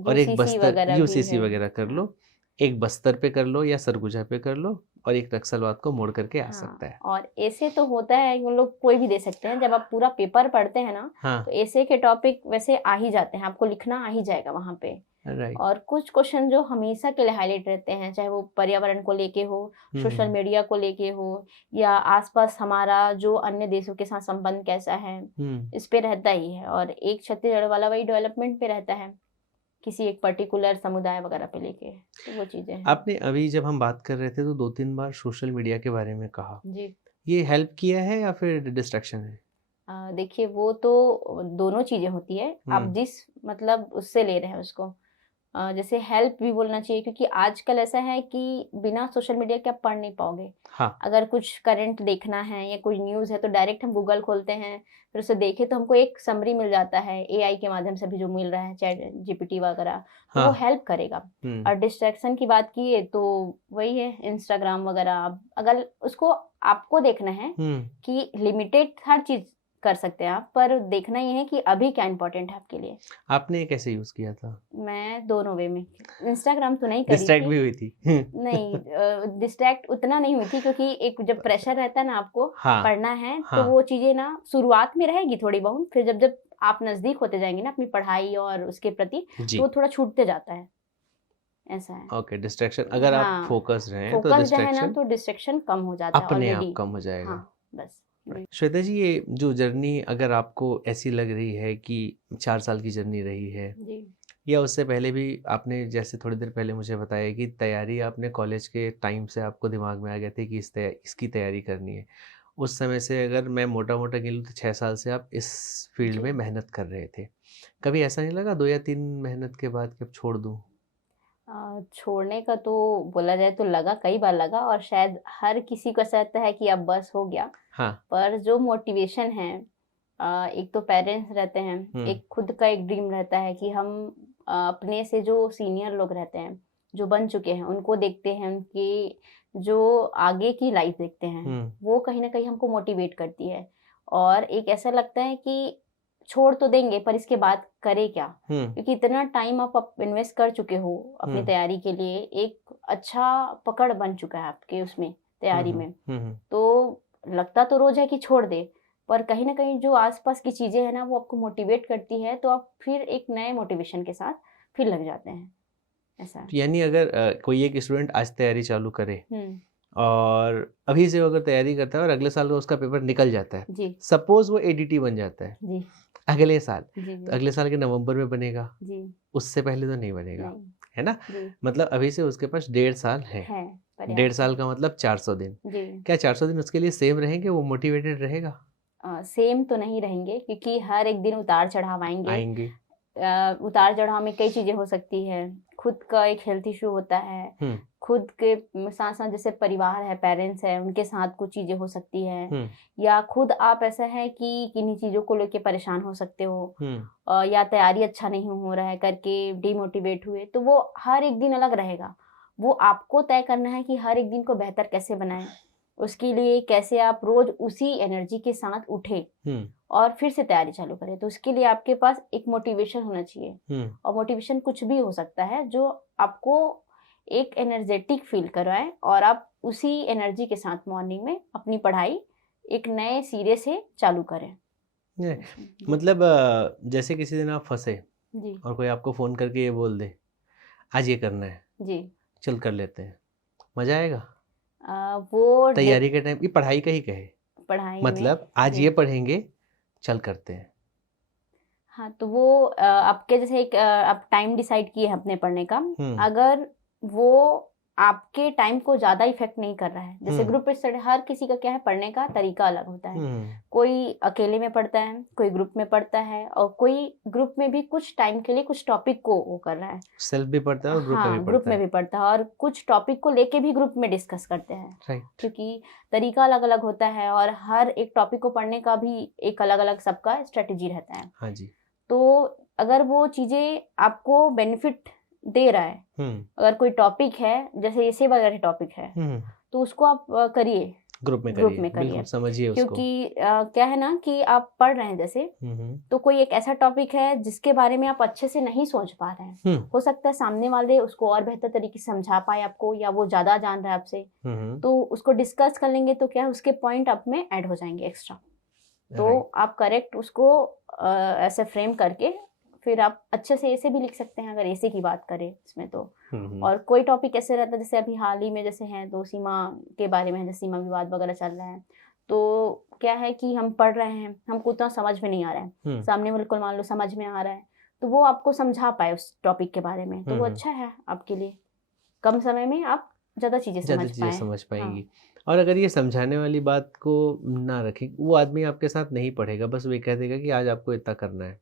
और एक बस्तर यूसीसी वगैरह कर लो, एक बस्तर पे कर लो या सरगुजा पे कर लो, और एक नक्सलवाद को मोड़ करके आ सकता है। और ऐसे तो होता है कि लोग कोई भी दे सकते हैं, जब आप पूरा पेपर पढ़ते हैं ना, तो ऐसे के टॉपिक वैसे आ ही जाते हैं, आपको लिखना आ ही जाएगा वहां पे। और कुछ क्वेश्चन जो हमेशा के लिए हाईलाइट रहते हैं, चाहे वो पर्यावरण को लेके हो, सोशल मीडिया को लेके हो, या आसपास हमारा जो अन्य देशों के साथ संबंध कैसा है, इस पे रहता ही है। और एक छत्तीसगढ़ वाला वही डेवलपमेंट पे रहता है, किसी एक पर्टिकुलर समुदाय वगैरह पे लेके, तो वो चीजें। आपने अभी जब हम बात कर रहे थे तो 2-3 बार सोशल मीडिया के बारे में कहा जी, ये हेल्प किया है या फिर डिस्ट्रैक्शन है? देखिए, वो तो दोनों चीजें होती है, आप जिस मतलब उससे ले रहे हैं उसको, जैसे हेल्प भी बोलना चाहिए, क्योंकि आजकल ऐसा है कि बिना सोशल मीडिया के आप पढ़ नहीं पाओगे। हाँ। अगर कुछ करंट देखना है या कोई न्यूज़ है तो डायरेक्ट हम गूगल खोलते हैं, फिर उसे देखे तो हमको एक समरी मिल जाता है, एआई के माध्यम से भी जो मिल रहा है, चैट जीपीटी वगैरह, तो वो हेल्प करेगा। और डिस्ट्रैक्शन की बात की है तो वही है, इंस्टाग्राम वगैरह। अगर उसको आपको देखना है कि लिमिटेड हर चीज कर सकते हैं आप, पर देखना ही है कि अभी क्या इम्पोर्टेंट है आपके लिए। आपने कैसे यूज किया था? मैं दोनों वे में, इंस्टाग्राम तो नहीं करी, डिस्ट्रैक्ट भी हुई थी नहीं, डिस्ट्रैक्ट उतना नहीं हुई थी, क्योंकि एक जब प्रेशर रहता है ना आपको पढ़ना है, तो वो चीजें ना शुरुआत में रहेगी थोड़ी बहुत, फिर जब जब आप नजदीक होते जाएंगे ना अपनी पढ़ाई और उसके प्रति, तो वो थोड़ा छूटते जाता है, ऐसा है। ओके, डिस्ट्रैक्शन अगर आप फोकस रहे तो डिस्ट्रैक्शन कम हो जाता है, अपने आप कम हो जाएगा। बस श्वेता जी, ये जो जर्नी अगर आपको ऐसी लग रही है कि 4 साल की जर्नी रही है जी या उससे पहले भी, आपने जैसे थोड़ी देर पहले मुझे बताया कि तैयारी आपने कॉलेज के टाइम से आपको दिमाग में आ गया था कि इसकी तैयारी करनी है, उस समय से अगर मैं मोटा मोटा गिनूँ तो 6 साल से आप इस फील्ड में जी मेहनत कर रहे थे। कभी ऐसा नहीं लगा 2 या 3 मेहनत के बाद कि अब छोड़ दूँ? छोड़ने का तो बोला जाए तो लगा, कई बार लगा, और शायद हर किसी को ऐसा लगता है कि अब बस हो गया। हाँ। पर जो मोटिवेशन है, एक तो पेरेंट्स रहते हैं, एक खुद का एक ड्रीम रहता है कि हम अपने से जो सीनियर लोग रहते हैं, जो बन चुके हैं, उनको देखते हैं, उनकी जो आगे की लाइफ देखते हैं, वो कहीं ना कहीं हमको मोटिवेट करती है। और एक ऐसा लगता है कि छोड़ तो देंगे पर इसके बाद करे क्या, क्योंकि इतना टाइम आप इन्वेस्ट कर चुके हो अपनी तैयारी के लिए, एक अच्छा पकड़ बन चुका है आपके उसमें तैयारी में। तो लगता तो रोज है कि छोड़ दे, पर कहीं ना कहीं जो आसपास की चीजें हैं ना, वो आपको मोटिवेट करती है, तो आप फिर एक नए मोटिवेशन के साथ फिर लग जाते हैं। ऐसा यानी अगर कोई एक स्टूडेंट आज तैयारी चालू करे और अभी से अगर तैयारी करता है और अगले साल को उसका पेपर निकल जाता है, जी सपोज वो एडीटी बन जाता है जी अगले साल, जी तो अगले साल के नवंबर में बनेगा, जी उससे पहले तो नहीं बनेगा, नहीं है ना? जी मतलब अभी से उसके पास 1.5 साल है। 1.5 पर्याप्त साल है। का मतलब 400 दिन। जी क्या 400 दिन उसके लिए सेम रहेंगे? वो मोटिवेटेड रहेगा? सेम तो नहीं रहेंगे, क्योंकि हर एक दिन उतार चढ़ाव आएंगे। आएंगे। उतार चढ़ाव में कई चीजें हो सकती है, खुद का एक हेल्थ इशू होता है, खुद के साथ साथ जैसे परिवार है, पेरेंट्स है, उनके साथ कुछ चीजें हो सकती है, या खुद आप ऐसा है कि किन्हीं चीजों को लेके परेशान हो सकते हो, या तैयारी अच्छा नहीं हो रहा है करके डिमोटिवेट हुए, तो वो हर एक दिन अलग रहेगा। वो आपको तय करना है कि हर एक दिन को बेहतर कैसे बनाएं, उसके लिए कैसे आप रोज उसी एनर्जी के साथ उठे और फिर से तैयारी चालू करें। तो उसके लिए आपके पास एक मोटिवेशन होना चाहिए, और मोटिवेशन कुछ भी हो सकता है जो आपको एक एनर्जेटिक फील करवाए, और आप उसी एनर्जी के साथ मॉर्निंग में अपनी पढ़ाई एक नए सिरे से चालू करें। मतलब जैसे किसी दिन आप फंसे जी और कोई आपको फ़ोन करके ये बोल दे आज ये करना है, जी चल कर लेते हैं, मज़ा आएगा? वो तैयारी के टाइम, ये पढ़ाई का ही कहे, पढ़ाई मतलब आज ये पढ़ेंगे, चल करते हैं। हाँ, तो वो आपके जैसे एक आप टाइम डिसाइड किए हैं अपने पढ़ने का, अगर वो आपके टाइम को ज्यादा इफेक्ट नहीं कर रहा है, जैसे ग्रुप स्टडी, हर किसी का क्या है, पढ़ने का तरीका अलग होता है। कोई अकेले में पढ़ता है, कोई ग्रुप में पढ़ता है, और कोई ग्रुप में भी कुछ टाइम के लिए कुछ टॉपिक को वो कर रहा है, सेल्फ भी पढ़ता है और ग्रुप में भी ग्रुप में भी पढ़ता है, और कुछ टॉपिक को लेके भी ग्रुप में डिस्कस करते हैं, क्योंकि तरीका अलग अलग होता है, और हर एक टॉपिक को पढ़ने का भी एक अलग अलग सबका स्ट्रेटेजी रहता है। हाँ जी। तो अगर वो चीजें आपको बेनिफिट दे रहा है, अगर कोई टॉपिक है, जैसे इसे वगैरह टॉपिक है, तो उसको आप करिए, ग्रुप में करिए, समझिए उसको, क्योंकि क्या है ना कि आप पढ़ रहे हैं जैसे, तो कोई एक ऐसा टॉपिक है जिसके बारे में आप अच्छे से नहीं सोच पा रहे हैं, हो सकता है सामने वाले उसको और बेहतर तरीके से समझा पाए आपको, या वो ज्यादा जान रहा है आपसे, तो उसको डिस्कस कर लेंगे, तो क्या उसके पॉइंट आप में ऐड हो जाएंगे एक्स्ट्रा, तो आप करेक्ट उसको ऐसे फ्रेम करके फिर आप अच्छे से ऐसे भी लिख सकते हैं, अगर ऐसे की बात करें इसमें तो। और कोई टॉपिक ऐसे रहता है, जैसे अभी हाल ही में जैसे हैं, तो सीमा के बारे में है, जैसे सीमा विवाद वगैरह चल रहा है, तो क्या है कि हम पढ़ रहे हैं, हमको उतना समझ में नहीं आ रहा है, सामने बिल्कुल मान लो समझ में आ रहा है, तो वो आपको समझा पाए उस टॉपिक के बारे में, तो वो अच्छा है आपके लिए, कम समय में आप ज्यादा चीजें समझ पाएंगी। और अगर ये समझाने वाली बात को ना रखें, वो आदमी आपके साथ नहीं पढ़ेगा, बस वो कह देगा कि आज आपको इतना करना है,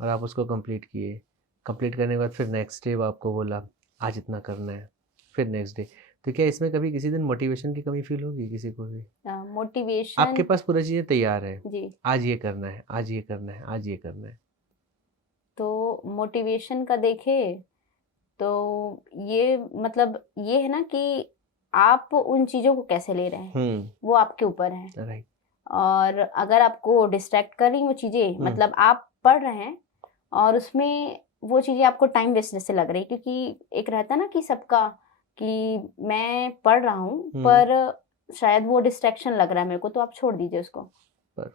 और आप उसको कंप्लीट किए, कंप्लीट करने के बाद फिर नेक्स्ट डे आपको बोला आज इतना करना है, फिर नेक्स्ट डे, तो क्या इसमें कभी किसी दिन मोटिवेशन की कमी फील होगी किसी को भी? मोटिवेशन, आपके पास पूरा चीज़ें तैयार है जी, आज ये करना है, आज ये करना है, आज ये करना है, तो मोटिवेशन का देखे तो ये मतलब ये है ना कि आप उन चीजों को कैसे ले रहे हैं, वो आपके ऊपर है। राइट। और अगर आपको डिस्ट्रैक्ट कर रही वो चीजें, मतलब आप पढ़ रहे हैं और उसमें वो चीजें आपको टाइम वेस्ट जैसे लग रही, क्योंकि एक रहता ना कि सबका कि मैं पढ़ रहा हूँ पर शायद वो डिस्ट्रैक्शन लग रहा है मेरे को, तो आप छोड़ दीजिए उसको।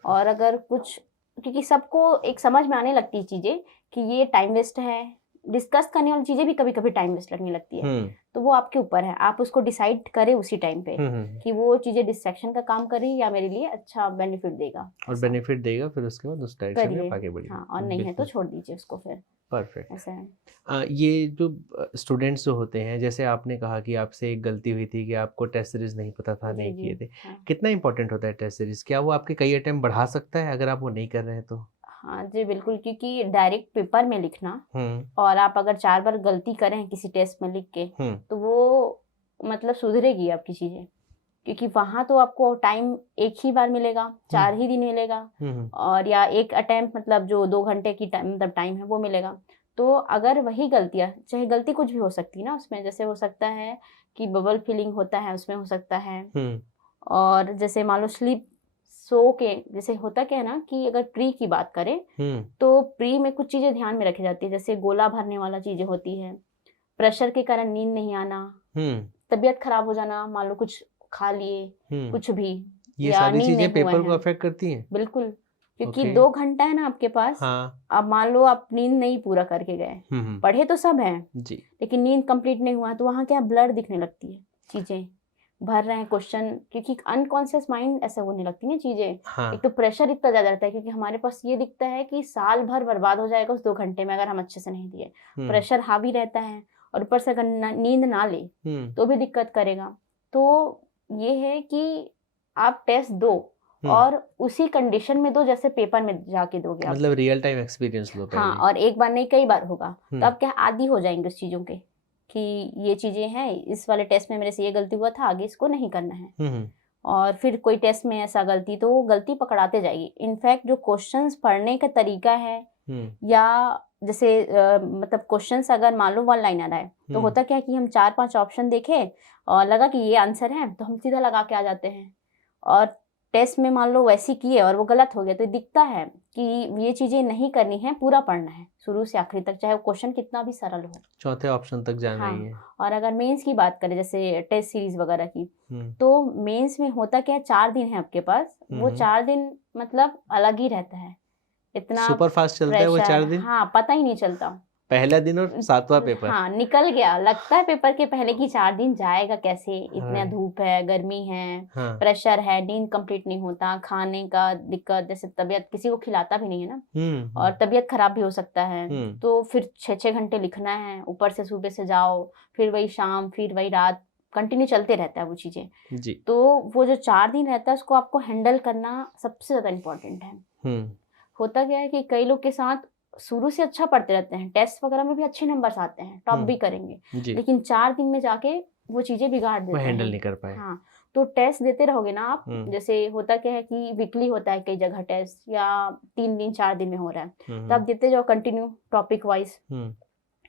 और अगर कुछ, क्योंकि सबको एक समझ में आने लगती है चीजें कि ये टाइम वेस्ट है, डिस्कस करने वाली चीजें भी कभी कभी टाइम वेस्ट लगने लगती है। तो वो आपके ऊपर है, आप उसको डिसाइड करें उसी टाइम पे कि वो चीजें डिस्ट्रैक्शन का काम करें या मेरे लिए अच्छा बेनिफिट देगा, और बेनिफिट देगा फिर उसके बाद उस डायरेक्शन में आगे बढ़िए। हाँ, और नहीं है तो छोड़ दीजिए उसको फिर। परफेक्ट। ऐसा है। ये जो स्टूडेंट्स जो होते हैं, जैसे आपने कहा कि आपसे एक गलती हुई थी कि आपको टेस्ट सीरीज नहीं पता था, नहीं किए थे, कितना इंपॉर्टेंट होता है टेस्ट सीरीज? क्या वो आपके कई अटेम्प्ट बढ़ा सकता है अगर आप वो नहीं कर रहे हैं तो? हाँ जी बिल्कुल, क्योंकि डायरेक्ट पेपर में लिखना और आप अगर 4 बार गलती करें किसी टेस्ट में लिख के तो वो मतलब सुधरेगी आपकी चीजें, क्योंकि वहां तो आपको टाइम एक ही बार मिलेगा, 4 ही दिन मिलेगा, और या एक अटेम्प्ट मतलब जो 2 घंटे की मतलब टाइम है वो मिलेगा। तो अगर वही गलतियां, चाहे गलती कुछ भी हो सकती है ना उसमें, जैसे हो सकता है कि बबल फिलिंग होता है उसमें हो सकता है, और जैसे मान लो स्लीप सो के, जैसे होता क्या है ना कि अगर प्री की बात करें तो प्री में कुछ चीजें ध्यान में रखी जाती है, जैसे गोला भरने वाला चीजें होती है, प्रेशर के कारण नींद नहीं आना, तबीयत खराब हो जाना, मान लो कुछ खा लिए कुछ भी, ये सारी चीजें पेपर को अफेक्ट करती हैं। बिल्कुल, क्योंकि 2 घंटा है ना आपके पास। अब मान लो आप नींद नहीं पूरा करके गए, पढ़े तो सब है जी, लेकिन नींद कंप्लीट नहीं हुआ तो वहाँ क्या ब्लर दिखने लगती है, चीजें भर रहे हैं क्वेश्चन, क्योंकि अनकॉन्शियस माइंड ऐसे होने लगती है चीजें। एक तो प्रेशर इतना ज्यादा रहता है क्योंकि हमारे पास ये दिखता है कि साल भर बर्बाद हो जाएगा उस 2 घंटे में अगर हम अच्छे से नहीं दिए। प्रेशर हावी रहता है, और ऊपर से अगर नींद ना ले तो भी दिक्कत करेगा। तो ये है कि आप टेस्ट दो और उसी कंडीशन में दो जैसे पेपर में जाके दोगे, मतलब रियल टाइम एक्सपीरियंस लो पहले। हाँ, और एक बार नहीं कई बार होगा तो आप क्या आदी हो जाएंगे उस चीजों के कि ये चीजें हैं, इस वाले टेस्ट में मेरे से ये गलती हुआ था, आगे इसको नहीं करना है। और फिर कोई टेस्ट में ऐसा गलती तो वो गलती पकड़ाते जाएगी। इनफैक्ट जो क्वेश्चंस पढ़ने का तरीका है, या जैसे मतलब क्वेश्चंस अगर मान लो 1 लाइन आ रहा है तो होता क्या है कि हम 4-5 ऑप्शन देखे और लगा कि ये आंसर है तो हम सीधा लगा के आ जाते हैं, और टेस्ट में मान लो वैसी किए और वो गलत हो गया तो दिखता है कि ये चीजें नहीं करनी है, पूरा पढ़ना है शुरू से आखिरी तक, चाहे वो क्वेश्चन कितना भी सरल हो, चौथे ऑप्शन तक जाना ही है। और अगर मेंस की बात करें जैसे टेस्ट सीरीज वगैरह की, तो मेंस में होता क्या है 4 दिन है आपके पास, वो 4 दिन मतलब अलग ही रहता है, इतना सुपर फास्ट चलता है वो 4 दिन। हाँ, पता ही नहीं चलता, पहला दिन और 7वां पेपर, हाँ निकल गया, लगता है पेपर के पहले की 4 दिन जाएगा कैसे, इतना धूप है, गर्मी है, प्रेशर है, नींद कंप्लीट नहीं होता, खाने का दिक्कत, जैसे तबीयत, किसी को खिलाता भी नहीं है ना, और तबीयत खराब भी हो सकता है, तो फिर 6-6 घंटे लिखना है, ऊपर से सुबह से जाओ, फिर वही शाम, फिर वही रात, कंटिन्यू चलते रहता है वो चीजें जी। तो वो जो 4 दिन रहता है उसको आपको हैंडल करना सबसे ज्यादा इम्पोर्टेंट है। होता क्या है कि कई लोग के साथ शुरू से अच्छा पढ़ते रहते हैं, टेस्ट वगैरह में भी अच्छे नंबर्स आते हैं, टॉप भी करेंगे, लेकिन 4 दिन में जाके वो चीजें बिगाड़ देते हैं, हैंडल नहीं कर पाए। हाँ, तो टेस्ट देते रहोगे ना आप, जैसे होता क्या है कि वीकली होता है कई जगह टेस्ट, या 3 दिन 4 दिन में हो रहा है, तो आप देते जाओ कंटिन्यू, टॉपिक वाइज,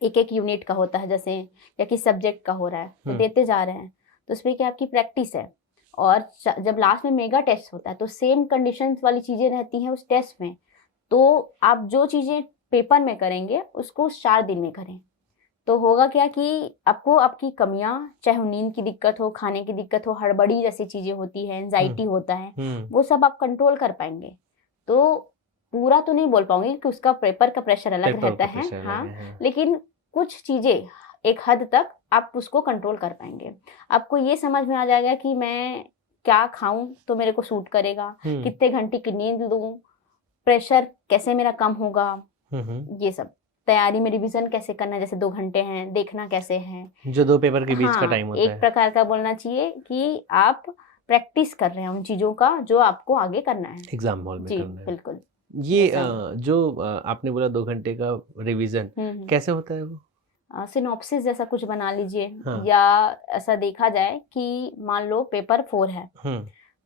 एक यूनिट का होता है जैसे, या किस सब्जेक्ट का हो रहा है तो देते जा रहे हैं, तो उसमें क्या आपकी प्रैक्टिस है। और जब लास्ट में मेगा टेस्ट होता है तो सेम कंडीशंस वाली चीजें रहती हैं उस टेस्ट में, तो आप जो चीजें पेपर में करेंगे उसको उस 4 दिन में करें, तो होगा क्या कि आपको आपकी कमियां, चाहे नींद की दिक्कत हो, खाने की दिक्कत हो, हड़बड़ी जैसी चीजें होती है, एंजाइटी होता है, वो सब आप कंट्रोल कर पाएंगे। तो पूरा तो नहीं बोल पाऊंगी कि उसका पेपर का प्रेशर अलग रहता है, हाँ, लेकिन कुछ चीजें एक हद तक आप उसको कंट्रोल कर पाएंगे। आपको ये समझ में आ जाएगा कि मैं क्या खाऊं तो मेरे को सूट करेगा, कितने घंटे की नींद लूं, प्रेशर कैसे मेरा कम होगा, ये सब तैयारी में रिवीजन कैसे करना, जैसे 2 घंटे हैं, देखना कैसे है, जो 2 पेपर के बीच का टाइम होता है, एक प्रकार का बोलना चाहिए कि आप प्रैक्टिस कर रहे हैं उन चीजों का जो आपको आगे करना है एग्जाम हॉल में करना है। बिल्कुल। ये जो आपने बोला 2 घंटे का रिवीजन कैसे होता है वो? सिनॉप्सिस जैसा कुछ बना लीजिए, या ऐसा देखा जाए कि मान लो पेपर 4 है,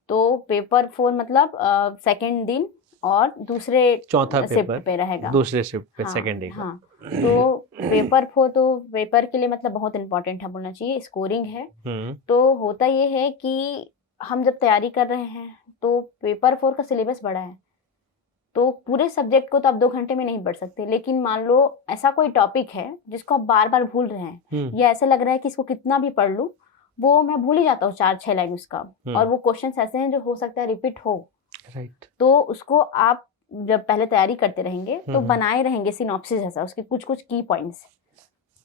तो पेपर 4 मतलब सेकेंड दिन और दूसरे चौथा शिफ्ट पे रहेगा, दूसरे शिफ्ट पे सेकंड डे का। तो पेपर 4 तो पेपर के लिए मतलब बहुत इंपॉर्टेंट है बोलना चाहिए, स्कोरिंग है। तो होता ये है कि हम जब तैयारी कर रहे हैं तो पेपर 4 का सिलेबस बड़ा है, तो पूरे सब्जेक्ट को तो आप 2 घंटे में नहीं पढ़ सकते, लेकिन मान लो ऐसा कोई टॉपिक है जिसको आप बार बार भूल रहे हैं, या ऐसा लग रहा है कि इसको कितना भी पढ़ लूं वो मैं भूल ही जाता हूँ 4-6 लाइन उसका, और वो क्वेश्चंस ऐसे हैं जो हो सकता है रिपीट हो, तो उसको आप जब पहले तैयारी करते रहेंगे तो बनाए रहेंगे सिनॉप्सिस ऐसा, उसके कुछ कुछ की पॉइंट्स,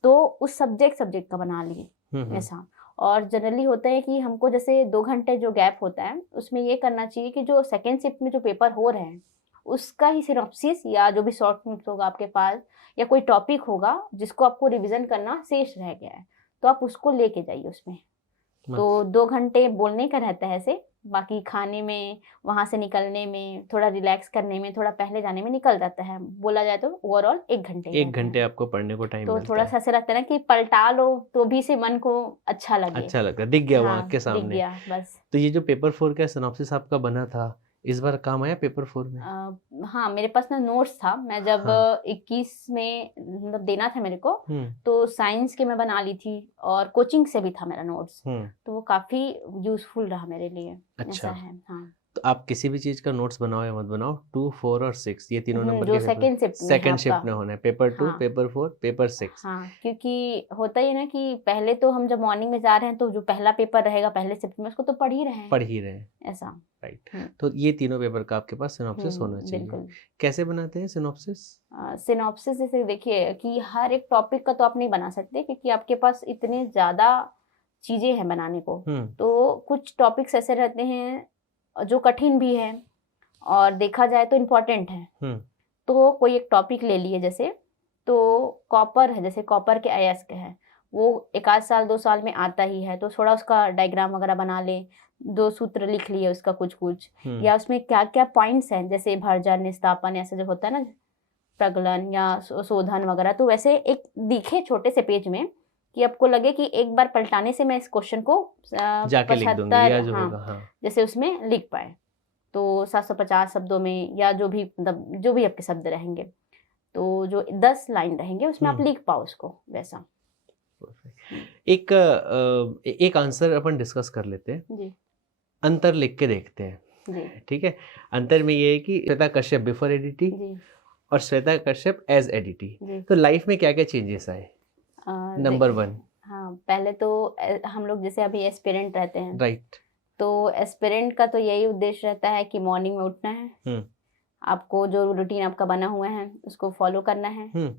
तो उस सब्जेक्ट का बना लिए ऐसा। और जनरली होता है कि हमको जैसे 2 घंटे जो गैप होता है उसमें ये करना चाहिए कि जो सेकेंड शिफ्ट में जो पेपर हो रहे हैं उसका ही सिनॉप्सिस या जो भी शॉर्ट नोट्स होगा आपके पास या कोई टॉपिक होगा जिसको आपको रिवीजन करना शेष रह गया है तो आप उसको लेके जाइए उसमें। तो 2 घंटे बोलने का रहता है ऐसे, बाकी खाने में, वहाँ से निकलने में, थोड़ा रिलैक्स करने में, थोड़ा पहले जाने में निकल जाता है। बोला जाए तो ओवरऑल 1 घंटे 1 घंटे आपको पढ़ने को टाइम तो मिलता थोड़ा है। सा ऐसा लगता है ना कि पलटा लो तो भी से मन को अच्छा लगे, अच्छा लगता है, दिख गया वो हाँ, आँख के दिख सामने। गया बस। तो ये जो पेपर 4 का सिनॉप्सिस आपका बना था, इस बार काम आया पेपर 4 में? हाँ, मेरे पास ना नोट्स था। मैं जब हाँ। 21 में मतलब देना था मेरे को, हम्म, तो साइंस के मैं बना ली थी और कोचिंग से भी था मेरा नोट्स, हम्म, तो वो काफ़ी यूजफुल रहा मेरे लिए। ऐसा अच्छा। है, हाँ। तो आप किसी भी चीज़ का नोट्स बनाओ या मत बनाओ, 2, 4 और 6 ये तीनों नंबर जो के पेपर सेकेंड शिफ्ट में है सेकंड आपका, शिफ्ट में होना है। पेपर 2, हाँ पेपर 4, पेपर 6। हाँ, क्योंकि होता ही है ना कि पहले तो हम जब मॉर्निंग में जा रहे हैं तो जो पहला पेपर रहेगा पहले शिफ्ट में उसको तो पढ़ ही रहे हैं पढ़ ही रहे हैं, ऐसा। राइट। तो ये तीनों पेपर का आपके पास सिनॉप्सिस होना चाहिए। बिल्कुल। कैसे बनाते हैं सिनॉप्सिस? सिनॉप्सिस जैसे देखिए कि हर एक टॉपिक का तो आप नहीं बना सकते क्योंकि आपके पास इतने ज़्यादा चीज़ें हैं बनाने को। तो कुछ टॉपिक्स ऐसे रहते हैं जो कठिन भी है और देखा जाए तो इम्पोर्टेंट है। तो कोई एक टॉपिक ले लिए जैसे, तो कॉपर है, जैसे कॉपर के अयस्क है, वो 1 साल 2 साल में आता ही है, तो थोड़ा उसका डायग्राम वगैरह बना ले, 2 सूत्र लिख लिए उसका कुछ या उसमें क्या क्या पॉइंट्स हैं, जैसे भर्जन, निस्तापन, ऐसे जो होता है ना, प्रगलन या शोधन वगैरह, तो वैसे एक दिखे छोटे से पेज में कि आपको लगे कि एक बार पलटाने से मैं इस क्वेश्चन को जाके लिख दूंगी या जो होगा, हाँ, जैसे उसमें लिख पाए। तो 750 शब्दों में या जो भी मतलब जो भी आपके शब्द रहेंगे, तो जो 10 लाइन रहेंगे उसमें आप लिख पाओ उसको वैसा। एक आंसर अपन डिस्कस कर लेते हैं जी। अंतर लिख के देखते हैं जी। ठीक है। अंतर में ये है कि श्वेता कश्यप बिफोर एडीटी और श्वेता कश्यप एज एडीटी, तो लाइफ में क्या क्या चेंजेस आए? नंबर 1, हाँ, पहले तो हम लोग जैसे अभी एस्पिरेंट रहते हैं, राइट। तो एस्पिरेंट का तो यही उद्देश्य रहता है कि मॉर्निंग में उठना है, आपको जो रूटीन आपका बना हुआ है उसको फॉलो करना है,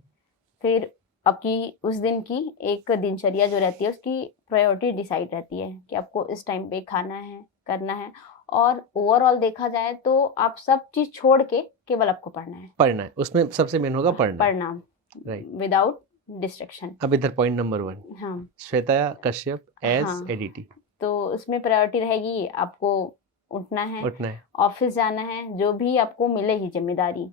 फिर आपकी उस दिन की एक दिनचर्या जो रहती है उसकी प्रायोरिटी डिसाइड रहती है कि आपको इस टाइम पे खाना है, करना है, और ओवरऑल देखा जाए तो आप सब चीज छोड़ के केवल आपको पढ़ना है। उसमें सबसे मेन होगा पढ़ना, राइट, विदाउट डिस्ट्रैक्शन। अब इधर पॉइंट नंबर 1, हाँ, श्वेता कश्यप एज एडीटी, तो उसमें प्रायोरिटी रहेगी आपको उठना है, ऑफिस जाना है, जो भी आपको मिले ही जिम्मेदारी,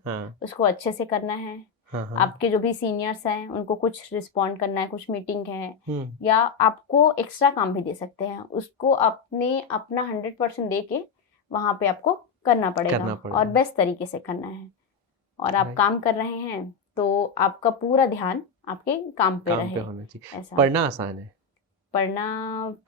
उसको अच्छे से करना है। आपके जो भी सीनियर्स हैं उनको कुछ रिस्पॉन्ड करना है, कुछ मीटिंग है या आपको एक्स्ट्रा काम भी दे सकते हैं, उसको अपना 100% दे के वहाँ पे आपको करना पड़ेगा और बेस्ट तरीके से करना है। और आप काम कर रहे हैं तो आपका पूरा ध्यान आपके काम पे रहे। होना चाहिए। पढ़ना आसान है, पढ़ना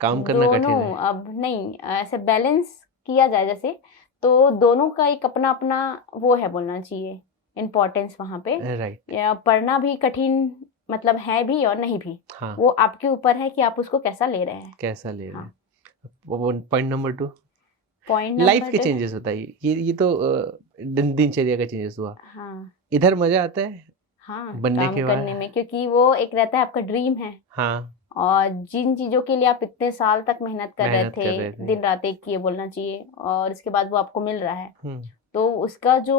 काम करना कठिन है। अब नहीं, ऐसे बैलेंस किया जाए जैसे, तो दोनों का एक अपना अपना वो है, बोलना चाहिए इम्पोर्टेंस वहाँ पे, राइट। या पढ़ना भी कठिन मतलब है भी और नहीं भी, वो आपके ऊपर है कि आप उसको कैसा ले रहे हैं। पॉइंट नंबर 2, लाइफ के चेंजेस बताइए। ये तो दिनचर्या का चेंजेस हुआ। इधर मजा आता है बनने काम के बाद करने में, क्योंकि वो एक रहता है आपका ड्रीम है, और जिन चीजों के लिए आप इतने साल तक मेहनत कर रहे थे, दिन रात एक किए बोलना चाहिए, और इसके बाद वो आपको मिल रहा है, तो उसका जो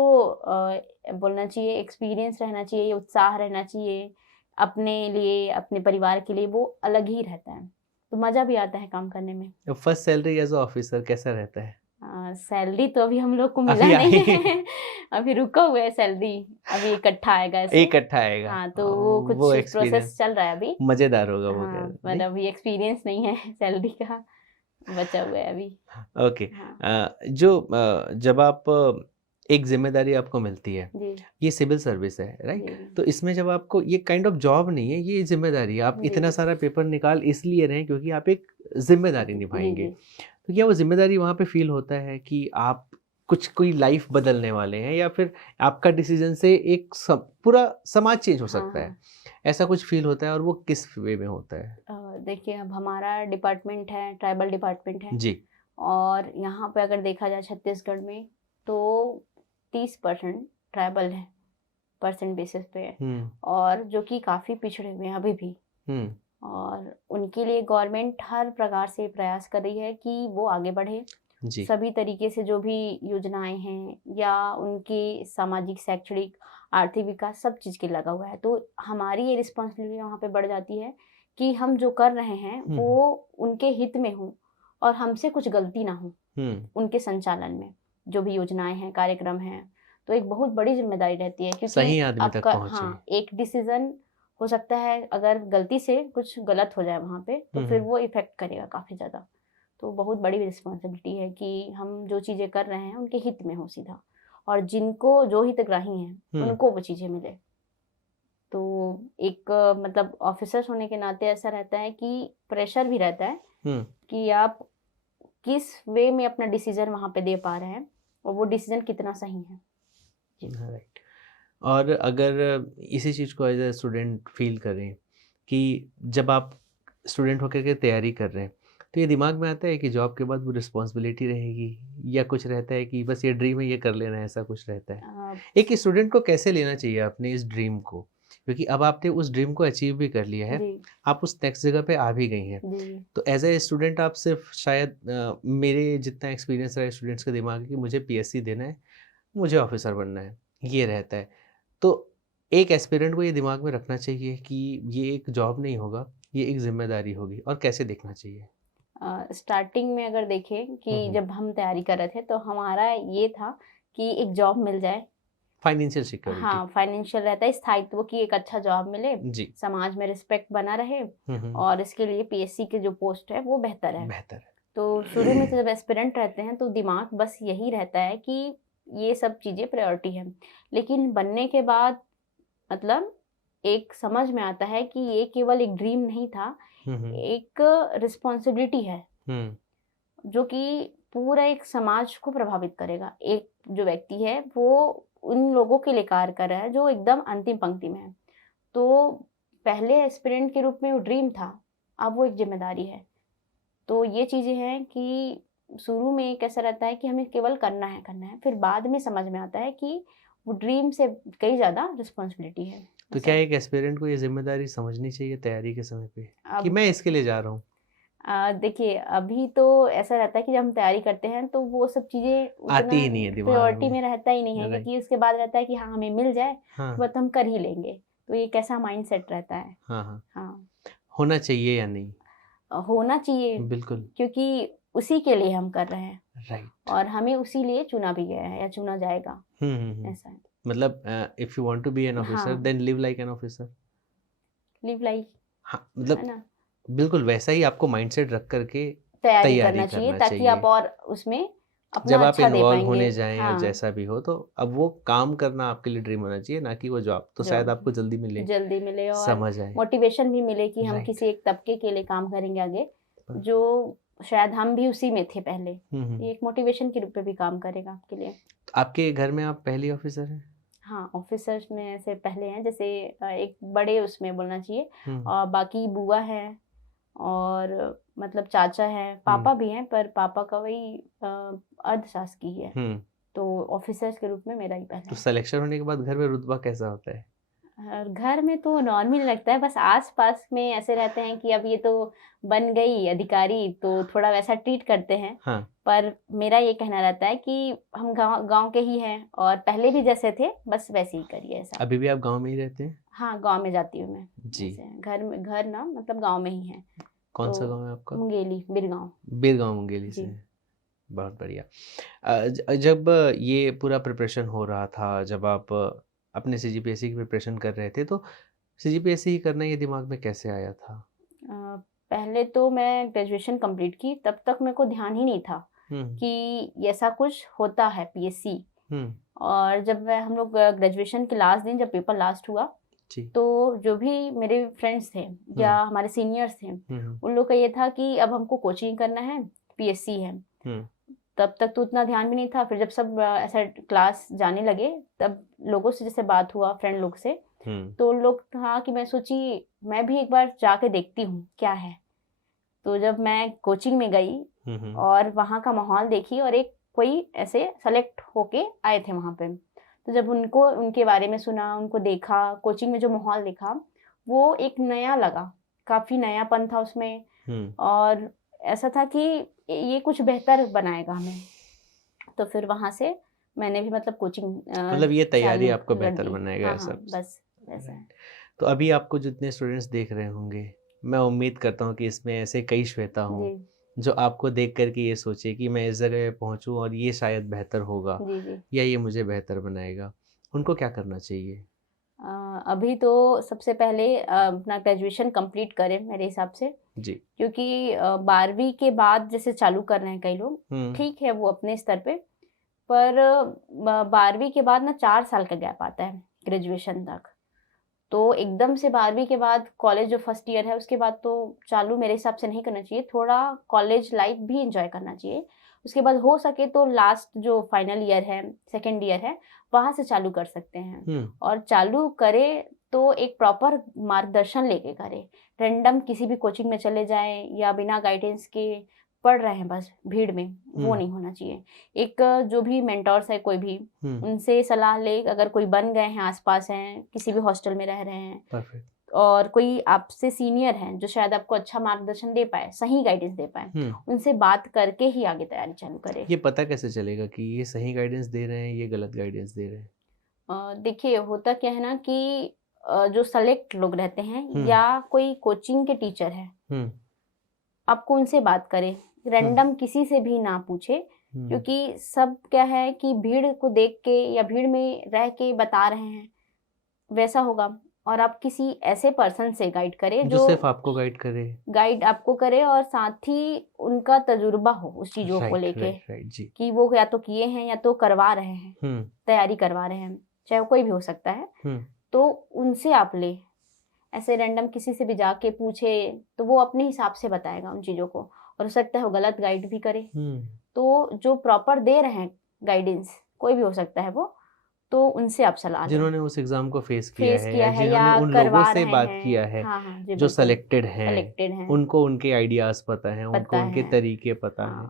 बोलना चाहिए एक्सपीरियंस रहना चाहिए, उत्साह रहना चाहिए अपने लिए, अपने परिवार के लिए, वो अलग ही रहता है, तो मजा भी आता है काम करने में। फर्स्ट सैलरी एज ऑफिसर कैसा रहता है? सैलरी तो अभी हम लोग को मिला नहीं है अभी रुका हुआ है सैलरी, अभी इकट्ठा आएगा। हाँ, तो वो कुछ प्रोसेस चल रहा है अभी, मजेदार होगा वो। पर अभी एक्सपीरियंस नहीं है सैलरी का, बचा हुआ है अभी। ओके। जब आप एक जिम्मेदारी आपको मिलती है, ये सिविल सर्विस है, राइट? तो इसमें जब आपको ये काइंड ऑफ जॉब नहीं है, ये जिम्मेदारी है। आप इतना सारा पेपर निकाल इसलिए रहे हैं क्योंकि आप एक जिम्मेदारी निभाएंगे। तो क्या वो जिम्मेदारी वहाँ पे फील होता है कि आप कोई लाइफ बदलने वाले हैं, या फिर आपका डिसीजन से एक पूरा समाज चेंज हो सकता है, ऐसा कुछ फील होता है? और वो किस वे में होता है? देखिए, अब हमारा डिपार्टमेंट है, ट्राइबल डिपार्टमेंट है जी, और यहाँ पे अगर देखा जाए छत्तीसगढ़ में तो 30% ट्राइबल है, परसेंट बेसिस पे है, और जो कि काफ़ी पिछड़े हुए हैं अभी भी। और उनके लिए गवर्नमेंट हर प्रकार से प्रयास कर रही है कि वो आगे बढ़े जी। सभी तरीके से, जो भी योजनाएं हैं या उनके सामाजिक, शैक्षणिक, आर्थिक विकास सब चीज़ के लगा हुआ है। तो हमारी ये रिस्पॉन्सिबिलिटी वहाँ पे बढ़ जाती है कि हम जो कर रहे हैं वो उनके हित में हो और हमसे कुछ गलती ना हो उनके संचालन में, जो भी योजनाएं हैं, कार्यक्रम हैं। तो एक बहुत बड़ी जिम्मेदारी रहती है, क्योंकि सही आदमी तक आपका पहुंचे। एक डिसीजन हो सकता है अगर गलती से कुछ गलत हो जाए वहाँ पे, तो फिर वो इफेक्ट करेगा काफ़ी ज़्यादा। तो बहुत बड़ी रिस्पॉन्सिबिलिटी है कि हम जो चीज़ें कर रहे हैं उनके हित में हो सीधा, और जिनको जो हितग्राही हैं उनको वो चीज़ें मिले। तो एक मतलब ऑफिसर्स होने के नाते ऐसा रहता है कि प्रेशर भी रहता है कि आप किस वे में अपना डिसीजन वहाँ पे दे पा रहे हैं और वो डिसीजन कितना सही है। राइट। और अगर इसी चीज़ को एज ए स्टूडेंट फील करें कि जब आप स्टूडेंट होकर के तैयारी कर रहे हैं, तो ये दिमाग में आता है कि जॉब के बाद वो रिस्पॉन्सिबिलिटी रहेगी, या कुछ रहता है कि बस ये ड्रीम है, ये कर लेना है, ऐसा कुछ रहता है? एक स्टूडेंट को कैसे लेना चाहिए अपने इस ड्रीम को, क्योंकि अब आपने उस ड्रीम को अचीव भी कर लिया है, आप उस नेक्स्ट जगह पे आ भी गई हैं, तो एज ए स्टूडेंट आप सिर्फ शायद मेरे जितना एक्सपीरियंस रहा है स्टूडेंट्स के दिमाग में कि मुझे पीएससी देना है, मुझे ऑफिसर बनना है, ये रहता है। तो एक एस्पिरेंट को ये दिमाग में रखना चाहिए कि ये एक जॉब नहीं होगा, ये एक जिम्मेदारी होगी, और कैसे देखना चाहिए? स्टार्टिंग में अगर देखें कि जब हम तैयारी कर रहे थे तो हमारा ये था कि एक जॉब मिल जाए, फाइनेंशियल सिक्योरिटी। हाँ, फाइनेंशियल रहता है, स्थायित्व की एक अच्छा जॉब मिले जी। समाज में रिस्पेक्ट बना रहे, और इसके लिए पीएससी के जो पोस्ट है वो बेहतर है। तो शुरू में जब एस्पिरेंट रहते हैं तो दिमाग बस यही रहता है कि ये सब चीज़ें प्रायोरिटी है, लेकिन बनने के बाद मतलब एक समझ में आता है कि ये केवल एक ड्रीम नहीं था, एक रिस्पॉन्सिबिलिटी है जो कि पूरा एक समाज को प्रभावित करेगा। एक जो व्यक्ति है वो उन लोगों के लिए कार्य कर रहा है जो एकदम अंतिम पंक्ति में है। तो पहले एस्पिरेंट के रूप में वो ड्रीम था, अब वो एक जिम्मेदारी है। तो ये चीज़ें हैं कि शुरू में कैसा रहता है कि हमें केवल करना है, फिर बाद में समझ में आता है कि वो ड्रीम से कई ज़्यादा रिस्पॉन्सिबिलिटी है। तो क्या एक एस्पिरेंट को ये जिम्मेदारी समझनी चाहिए तैयारी के समय पे कि मैं इसके लिए जा रहा हूँ? देखिए, अभी तो ऐसा रहता है कि जब हम तैयारी करते हैं तो वो सब चीज़ें आती ही नहीं है दिमाग प्रायोरिटी में रहता ही नहीं है, क्योंकि उसके बाद रहता है कि हाँ हमें मिल जाए तो हम कर ही लेंगे। तो ये कैसा माइंडसेट रहता है। हाँ, होना चाहिए या नहीं? होना चाहिए, बिल्कुल, क्योंकि उसी के लिए हम कर रहे हैं, राइट, और हमें उसी लिए चुना भी गया है या चुना जाएगा। ऐसा है। मतलब if you want to be an officer then live like an officer. Live like, हाँ, मतलब बिल्कुल वैसा ही आपको माइंडसेट रख करके तैयारी करना चाहिए, ताकि आप और उसमें अपना जब अच्छा आप इन्वॉल्व दे होने जाएं या जैसा भी हो, तो अब वो काम करना आपके लिए ड्रीम होना चाहिए, ना कि वो जॉब। तो शायद आपको जल्दी मिले और समझ आए, मोटिवेशन भी मिले कि हम किसी एक तबके के लिए काम करेंगे आगे, जो शायद हम भी उसी में थे पहले। ये एक मोटिवेशन के रूप में भी काम करेगा आपके लिए। आपके घर में आप पहली ऑफिसर हैं? हाँ, ऑफिसर्स में से पहले हैं, जैसे एक बड़े उसमें बोलना चाहिए, और बाकी बुआ है और मतलब चाचा है, पापा भी हैं, पर पापा का वही अर्धशासकीय है। तो ऑफिसर्स के रूप में मेरा ही पहला। तो सिलेक्शन होने के बाद घर में रुतबा कैसा होता है? घर में तो नॉर्मल लगता है, बस आस पास में ऐसे रहते हैं कि अब ये तो बन गई अधिकारी, तो थोड़ा वैसा ट्रीट करते हैं। पर मेरा ये कहना रहता है कि हम गांव के ही हैं, और पहले भी जैसे थे बस वैसे ही करिए ऐसा। अभी भी आप गांव में ही रहते हैं? हाँ, गांव में जाती हूँ मैं जी। घर ना मतलब गांव में ही है। कौन सा गांव है आपका? मुंगेली, बिरगांव मुंगेली से। बहुत बढ़िया। जब ये पूरा प्रिपरेशन हो रहा था, जब आप अपने सीजीपीएससी की प्रिपरेशन कर रहे थे, तो सीजीपीएससी ही करना ये दिमाग में कैसे आया था? पहले तो मैं ग्रेजुएशन कंप्लीट की, तब तक मेरे को ध्यान ही नहीं था कि ऐसा कुछ होता है पीएससी। और जब हम लोग ग्रेजुएशन के लास्ट दिन जब पेपर लास्ट हुआ, तो जो भी मेरे फ्रेंड्स थे या हमारे सीनियर्स थे, उन लोग का ये था कि अब हमको कोचिंग करना है, पीएससी है। तब तक तो उतना ध्यान भी नहीं था। फिर जब सब ऐसा क्लास जाने लगे, तब लोगों से जैसे बात हुआ, फ्रेंड लोग से, तो लोग था कि मैं सोची मैं भी एक बार जाके देखती हूँ क्या है। तो जब मैं कोचिंग में गई और वहाँ का माहौल देखी, और एक कोई ऐसे सेलेक्ट होके आए थे वहाँ पे, तो जब उनके बारे में सुना, उनको देखा, कोचिंग में जो माहौल देखा, वो एक नया लगा काफ़ी नयापन था उसमें, और ऐसा था कि ये कुछ बेहतर बनाएगा हमें। तो फिर वहाँ से मैंने भी मतलब कोचिंग मतलब ये तैयारी चालू आपको कर बेहतर दी। बनाएगा हाँ ऐसा। हाँ, बस वैसा है। तो अभी आपको जितने स्टूडेंट्स देख रहे होंगे, मैं उम्मीद करता हूँ कि इसमें ऐसे कई श्वेता हों जी जो आपको देख कर के ये सोचे कि मैं इस जगह पहुँचूँ और ये शायद बेहतर होगा जी जी। या ये मुझे बेहतर बनाएगा। उनको क्या करना चाहिए? अभी तो सबसे पहले अपना ग्रेजुएशन कंप्लीट करें मेरे हिसाब से, जी। क्योंकि 12वीं के बाद जैसे चालू कर रहे हैं कई लोग, ठीक है वो अपने स्तर पे, पर 12वीं के बाद ना 4 साल का गैप आता है ग्रेजुएशन तक। तो एकदम से 12वीं के बाद कॉलेज जो फर्स्ट ईयर है उसके बाद तो चालू मेरे हिसाब से नहीं करना चाहिए, थोड़ा कॉलेज लाइफ भी इंजॉय करना चाहिए। उसके बाद हो सके तो लास्ट जो फाइनल ईयर है, सेकेंड ईयर है, वहाँ से चालू कर सकते हैं। और चालू करे तो एक प्रॉपर मार्गदर्शन लेके करे, रैंडम किसी भी कोचिंग में चले जाएं या बिना गाइडेंस के पढ़ रहे हैं बस भीड़ में, वो नहीं होना चाहिए। एक जो भी मेंटोर्स है कोई भी, उनसे सलाह ले, अगर कोई बन गए हैं, आसपास हैं, किसी भी हॉस्टल में रह रहे हैं, परफेक्ट, और कोई आपसे सीनियर हैं जो शायद आपको अच्छा मार्गदर्शन दे पाए, सही गाइडेंस दे पाए, उनसे बात करके ही आगे तैयारी चालू करें। ये पता कैसे चलेगा कि ये सही गाइडेंस दे रहे हैं, ये गलत गाइडेंस दे रहे हैं? देखिए होता क्या है ना कि जो सेलेक्ट लोग रहते हैं या कोई कोचिंग के टीचर है, आपको उनसे बात करें, रैंडम किसी से भी ना पूछे, क्योंकि सब क्या है कि भीड़ को देख के या भीड़ में रह के बता रहे हैं वैसा होगा। और आप किसी ऐसे पर्सन से गाइड करें जो सिर्फ आपको गाइड आपको करे और साथ ही उनका तजुर्बा हो उस चीजों को लेके, कि वो या तो किए हैं या तो करवा रहे हैं, तैयारी करवा रहे हैं, चाहे वो कोई भी हो सकता है। तो उनसे आप ले, ऐसे रैंडम किसी से भी जाके पूछे तो वो अपने हिसाब से बताएगा उन चीजों को, और हो सकता है वो गलत गाइड भी करे। तो जो प्रॉपर दे रहे हैं गाइडेंस, कोई भी हो सकता है वो, तो उनसे आप सलाह लें, जिन्होंने उस एग्जाम को फेस किया है या या जिन्होंने उन लोगों से बात किया है, हाँ हाँ जी, जो सेलेक्टेड हैं, उनको उनके आइडियाज पता हैं, उनको उनके तरीके पता हैं,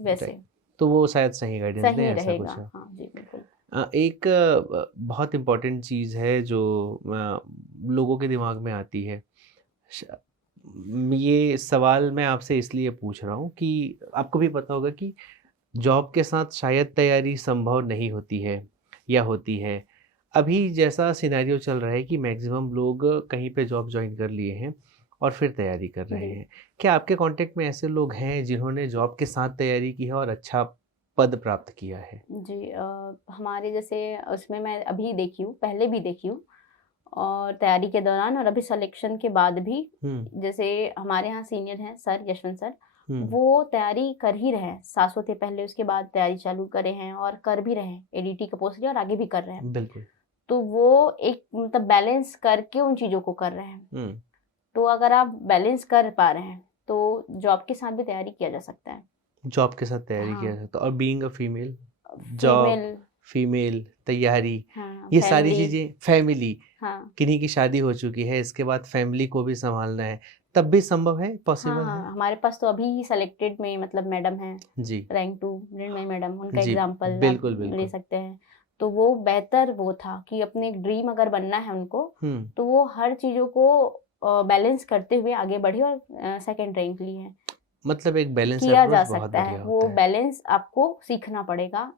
वैसे तो वो शायद सही गाइडेंस दें, ऐसा कुछ है। हाँ जी बिल्कुल। एक बहुत इम्पोर्टेंट चीज़ है जो लोगों के दिमाग में आती है, ये सवाल मैं आपसे इसलिए पूछ रहा हूँ कि आपको भी पता होगा कि जॉब के साथ शायद तैयारी संभव नहीं होती है या होती है। अभी जैसा सिनेरियो चल रहा है कि मैक्सिमम लोग कहीं पे जॉब ज्वाइन कर लिए हैं और फिर तैयारी कर रहे हैं। क्या आपके कांटेक्ट में ऐसे लोग हैं जिन्होंने जॉब के साथ तैयारी की है और अच्छा पद प्राप्त किया है? जी हमारे जैसे उसमें मैं अभी देखी हूँ, पहले भी देखी हूँ, और तैयारी के दौरान और अभी सिलेक्शन के बाद भी। जैसे हमारे यहाँ सीनियर हैं सर, यशवंत सर, वो तैयारी कर ही रहे हैं, सास होते पहले उसके बाद तैयारी चालू करे हैं और कर भी रहे हैं, एडीटी का पोस्ट लिया और आगे भी कर रहे हैं। बिल्कुल। तो वो एक मतलब बैलेंस करके उन चीज़ों को कर रहे हैं। तो अगर आप बैलेंस कर पा रहे हैं तो जॉब के साथ भी तैयारी किया जा सकता है। जॉब के साथ तैयारी किया जा सकता है। और being a female, job, female, तैयारी, ये सारी चीज़ें, फैमिली, किन्हीं की शादी हो चुकी है, इसके बाद फैमिली को भी संभालना है, तब भी संभव है, पॉसिबल है? हमारे पास तो अभी ही सेलेक्टेड में मतलब मैडम हैं जी, रैंक 2 मृण्मयी मैडम, उनका एग्जांपल बिल्कुल ले सकते हैं। तो वो बेहतर वो था कि अपने ड्रीम अगर बनना है उनको, तो वो हर चीज़ों को बैलेंस करते हुए आगे बढ़े और सेकंड रैंक ली है। मतलब एक बैलेंस किया जा सकता है, वो बैलेंस आपको सीखना पड़ेगा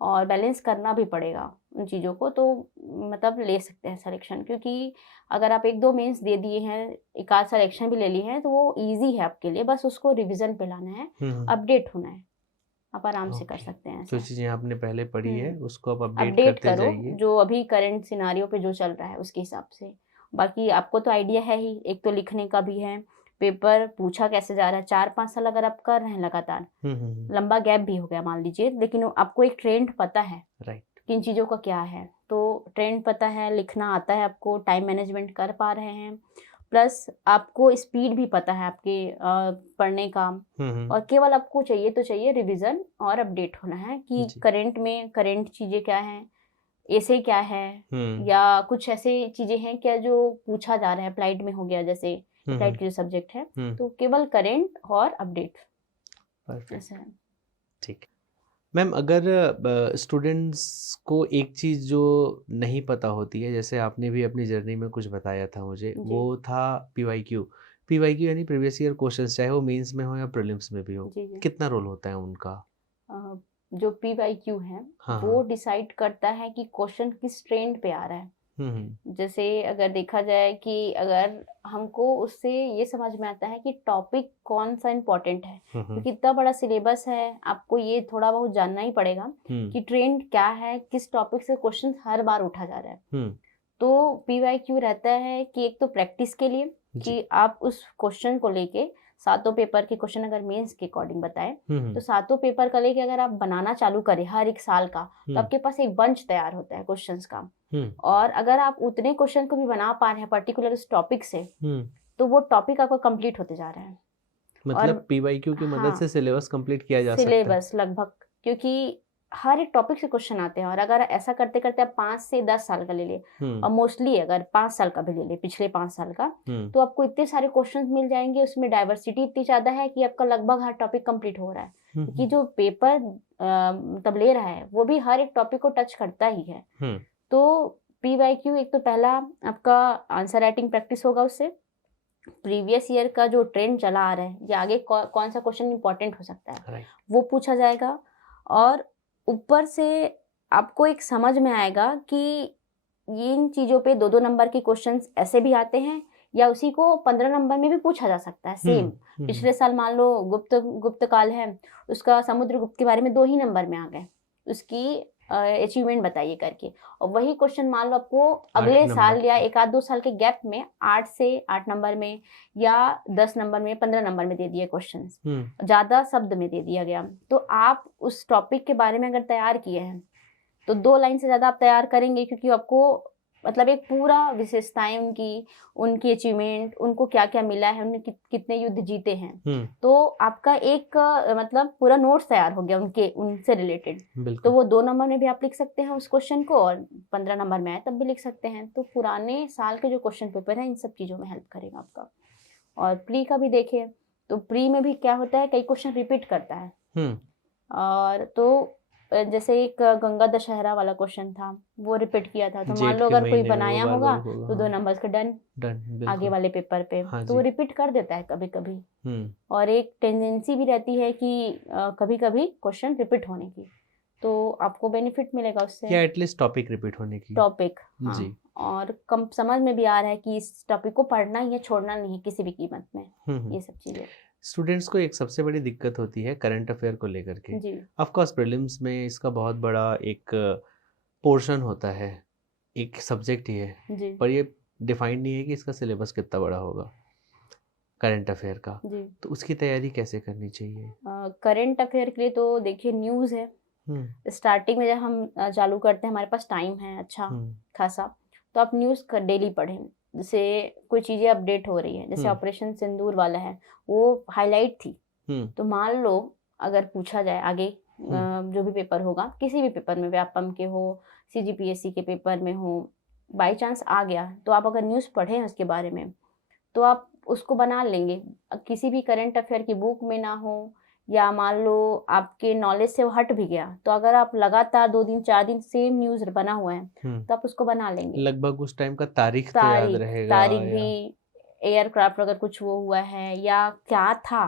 और बैलेंस करना भी पड़ेगा उन चीज़ों को, तो मतलब ले सकते हैं सिलेक्शन। क्योंकि अगर आप 1-2 मेंस दे दिए हैं, एक आध सिलेक्शन भी ले ली है, तो वो इजी है आपके लिए, बस उसको रिवीजन पे लाना है, अपडेट होना है, आप आराम से कर सकते हैं। जो चीज़ें आपने पहले पढ़ी है उसको आप अपडेट करते जाइए, जो अभी करंट सिनारियो पे जो चल रहा है उसके हिसाब से। बाकी आपको तो आइडिया है ही, एक तो लिखने का भी है, पेपर पूछा कैसे जा रहा है, 4-5 साल अगर आप कर रहे हैं लगातार, लंबा गैप भी हो गया मान लीजिए, लेकिन आपको एक ट्रेंड पता है, राइट, किन चीज़ों का क्या है, तो ट्रेंड पता है, लिखना आता है आपको, टाइम मैनेजमेंट कर पा रहे हैं, प्लस आपको स्पीड भी पता है आपके पढ़ने का, और केवल आपको चाहिए तो चाहिए रिवीजन और अपडेट होना है कि करंट में करंट चीज़ें क्या हैं, ऐसे क्या है, या कुछ ऐसे चीज़ें हैं क्या जो पूछा जा रहा है, अप्लाइड में हो गया, जैसे अप्लाइड के जो सब्जेक्ट है, तो केवल करंट और अपडेट ऐसा है। ठीक। मैम, अगर स्टूडेंट्स को एक चीज़ जो नहीं पता होती है, जैसे आपने भी अपनी जर्नी में कुछ बताया था मुझे, वो था PYQ, पीवाईक्यू यानी प्रीवियस ईयर क्वेश्चंस, चाहे वो मेंस में हो या प्रीलिम्स में भी हो, जी जी। कितना रोल होता है उनका? जो PYQ है हाँ वो हाँ। डिसाइड करता है कि क्वेश्चन किस ट्रेंड पे आ रहा है। हम्म। जैसे अगर देखा जाए कि अगर हमको उससे ये समझ में आता है कि टॉपिक कौन सा इम्पोर्टेंट है, क्योंकि इतना बड़ा सिलेबस है, आपको ये थोड़ा बहुत जानना ही पड़ेगा कि ट्रेंड क्या है, किस टॉपिक से क्वेश्चन हर बार उठा जा रहा है। तो PYQ रहता है कि एक तो प्रैक्टिस के लिए कि आप उस क्वेश्चन को लेके सातों पेपर के क्वेश्चन अगर मेंस के अकॉर्डिंग बताएं तो सातों पेपर का लेके अगर आप बनाना चालू करें हर एक साल का, तो आपके पास एक बंच तैयार होता है क्वेश्चंस का। और अगर आप उतने क्वेश्चन को भी बना पा रहे हैं पर्टिकुलर उस टॉपिक से, तो वो टॉपिक आपका कंप्लीट होते जा रहा है। मतलब पीवाईक्यू की मदद से सिलेबस कंप्लीट किया जा सकता है। सिलेबस लगभग, क्योंकि हर एक टॉपिक से क्वेश्चन आते हैं, और अगर ऐसा करते करते आप 5 से 10 साल का ले ले, और मोस्टली अगर 5 साल का भी ले ले, पिछले 5 साल का, तो आपको इतने सारे क्वेश्चन मिल जाएंगे, उसमें डाइवर्सिटी इतनी ज्यादा है कि आपका लगभग हर टॉपिक कंप्लीट हो रहा है। क्योंकि जो पेपर तब ले रहा है वो भी हर एक टॉपिक को टच करता ही है। तो PYQ एक तो पहला आपका आंसर राइटिंग प्रैक्टिस होगा, उससे प्रीवियस ईयर का जो ट्रेंड चला आ रहा है या आगे कौन सा क्वेश्चन इंपॉर्टेंट हो सकता है वो पूछा जाएगा। और ऊपर से आपको एक समझ में आएगा कि इन चीज़ों पे 2-2 नंबर के क्वेश्चंस ऐसे भी आते हैं, या उसी को 15 नंबर में भी पूछा जा सकता है सेम। पिछले साल मान लो गुप्त काल है, उसका समुद्रगुप्त के बारे में 2 ही नंबर में आ गए, उसकी अचीवमेंट बताइए करके, और वही क्वेश्चन मान लो आपको अगले साल या 1-2 साल के गैप में 8 से 8 नंबर में या 10 नंबर में 15 नंबर में दे दिए क्वेश्चंस, ज्यादा शब्द में दे दिया गया। तो आप उस टॉपिक के बारे में अगर तैयार किए हैं तो 2 लाइन से ज्यादा आप तैयार करेंगे, क्योंकि आपको मतलब एक पूरा विशेषताएं उनकी अचीवमेंट, उनको क्या क्या मिला है, उन्होंने कितने युद्ध जीते हैं, तो आपका एक मतलब पूरा नोट्स तैयार हो गया उनसे रिलेटेड। तो वो 2 नंबर में भी आप लिख सकते हैं उस क्वेश्चन को, और 15 नंबर में आए तब भी लिख सकते हैं। तो पुराने साल के जो क्वेश्चन पेपर है इन सब चीज़ों में हेल्प करेगा आपका। और प्री का भी देखिए तो प्री में भी क्या होता है, कई क्वेश्चन रिपीट करता है। और तो जैसे एक गंगा दशहरा वाला क्वेश्चन था वो रिपीट किया था, तो मान लो अगर कोई बनाया होगा तो 2 नंबर्स का डन आगे वाले पेपर पे। तो वो रिपीट कर देता है कभी कभी, और एक टेंडेंसी भी रहती है कि कभी कभी क्वेश्चन रिपीट होने की, तो आपको बेनिफिट मिलेगा उससे, या एटलीस्ट टॉपिक रिपीट होने की। टॉपिक जी। और कम समझ में भी आ रहा है कि इस टॉपिक को पढ़ना ही है, छोड़ना नहीं है किसी भी कीमत में। ये सब चीजें स्टूडेंट्स को एक सबसे बड़ी दिक्कत होती है करंट अफेयर को लेकर के। ऑफ कोर्स प्रीलिम्स में इसका बहुत बड़ा एक पोर्शन होता है, एक सब्जेक्ट ही है, पर ये डिफाइन नहीं है कि इसका सिलेबस कितना बड़ा होगा करंट अफेयर का। तो उसकी तैयारी कैसे करनी चाहिए? करंट अफेयर के लिए तो देखिए न्यूज़ है। स्टार्टिंग में जब हम चालू करते हैं हमारे पास टाइम है अच्छा खासा, तो आप न्यूज़ डेली पढ़ें। जैसे कोई चीज़ें अपडेट हो रही है, जैसे ऑपरेशन सिंदूर वाला है वो हाईलाइट थी, तो मान लो अगर पूछा जाए आगे जो भी पेपर होगा, किसी भी पेपर में, व्यापम के हो, CGPSC के पेपर में हो, बाई चांस आ गया, तो आप अगर न्यूज़ पढ़ें उसके बारे में तो आप उसको बना लेंगे। किसी भी करंट अफेयर की बुक में ना हो, या मान लो आपके नॉलेज से वो हट भी गया, तो अगर आप लगातार 2 दिन 4 दिन सेम न्यूज़ बना हुआ है तो आप उसको बना लेंगे। लगभग उस टाइम का तारीख तो याद रहेगा, तारीख भी, एयरक्राफ्ट अगर कुछ वो हुआ है या क्या था,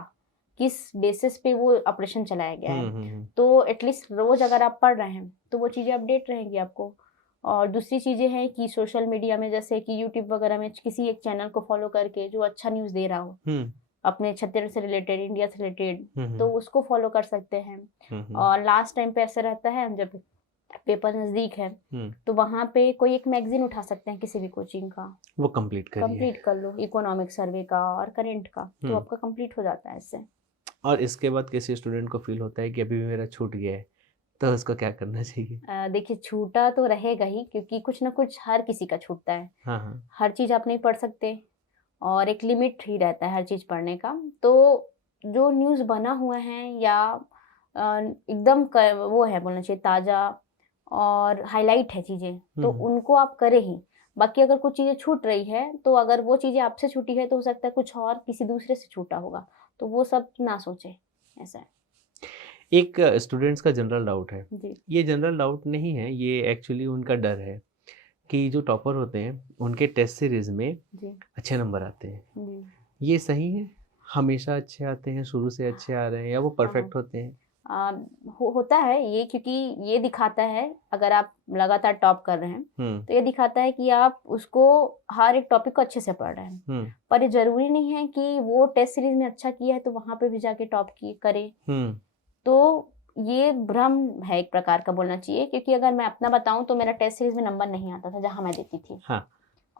किस बेसिस पे वो ऑपरेशन चलाया गया है, तो एटलीस्ट रोज अगर आप पढ़ रहे हैं तो वो चीज़ें अपडेट रहेंगी आपको। और दूसरी चीज़ें हैं कि सोशल मीडिया में, जैसे कि यूट्यूब वगैरह में किसी एक चैनल को फॉलो करके जो अच्छा न्यूज़ दे रहा हो अपने छत्तीसगढ़ से रिलेटेड, इंडिया से रिलेटेड, तो उसको फॉलो कर सकते हैं। और लास्ट टाइम पे ऐसा रहता है जब पेपर नज़दीक है तो वहाँ पे कोई एक मैगजीन उठा सकते हैं किसी भी कोचिंग का, वो कंप्लीट कर लो, इकोनॉमिक सर्वे का और करंट का, तो आपका कंप्लीट हो जाता है इससे। और इसके बाद किसी स्टूडेंट को फील होता है कि अभी भी मेरा छूट गया है, तो उसको क्या करना चाहिए? देखिए छूटा तो रहेगा ही, क्योंकि कुछ ना कुछ हर किसी का छूटता है। हर चीज़ आप नहीं पढ़ सकते, और एक लिमिट ही रहता है हर चीज़ पढ़ने का। तो जो न्यूज़ बना हुआ है या एकदम वो है बोलना चाहिए ताज़ा और हाईलाइट है चीज़ें, तो उनको आप करें ही। बाकी अगर कुछ चीज़ें छूट रही है, तो अगर वो चीज़ें आपसे छूटी है तो हो सकता है कुछ और किसी दूसरे से छूटा होगा, तो वो सब ना सोचें, ऐसा है। एक स्टूडेंट्स का जनरल डाउट है, ये जनरल डाउट नहीं है, ये एक्चुअली उनका डर है कि जो टॉपर होते हैं उनके टेस्ट सीरीज में अच्छे नंबर आते हैं, ये सही है? हमेशा अच्छे आते हैं, शुरू से अच्छे आ रहे हैं, या वो परफेक्ट होते हैं? होता है ये, क्योंकि ये दिखाता है अगर आप लगातार टॉप कर रहे हैं तो ये दिखाता है कि आप उसको हर एक टॉपिक को अच्छे से पढ़ रहे हैं। पर ये जरूरी नहीं है कि वो टेस्ट सीरीज में अच्छा किया है तो वहां पे भी जाके टॉप करे। तो ये भ्रम है एक प्रकार का, बोलना चाहिए, क्योंकि अगर मैं अपना बताऊं तो मेरा टेस्ट सीरीज में नंबर नहीं आता था जहां मैं देती थी। हाँ।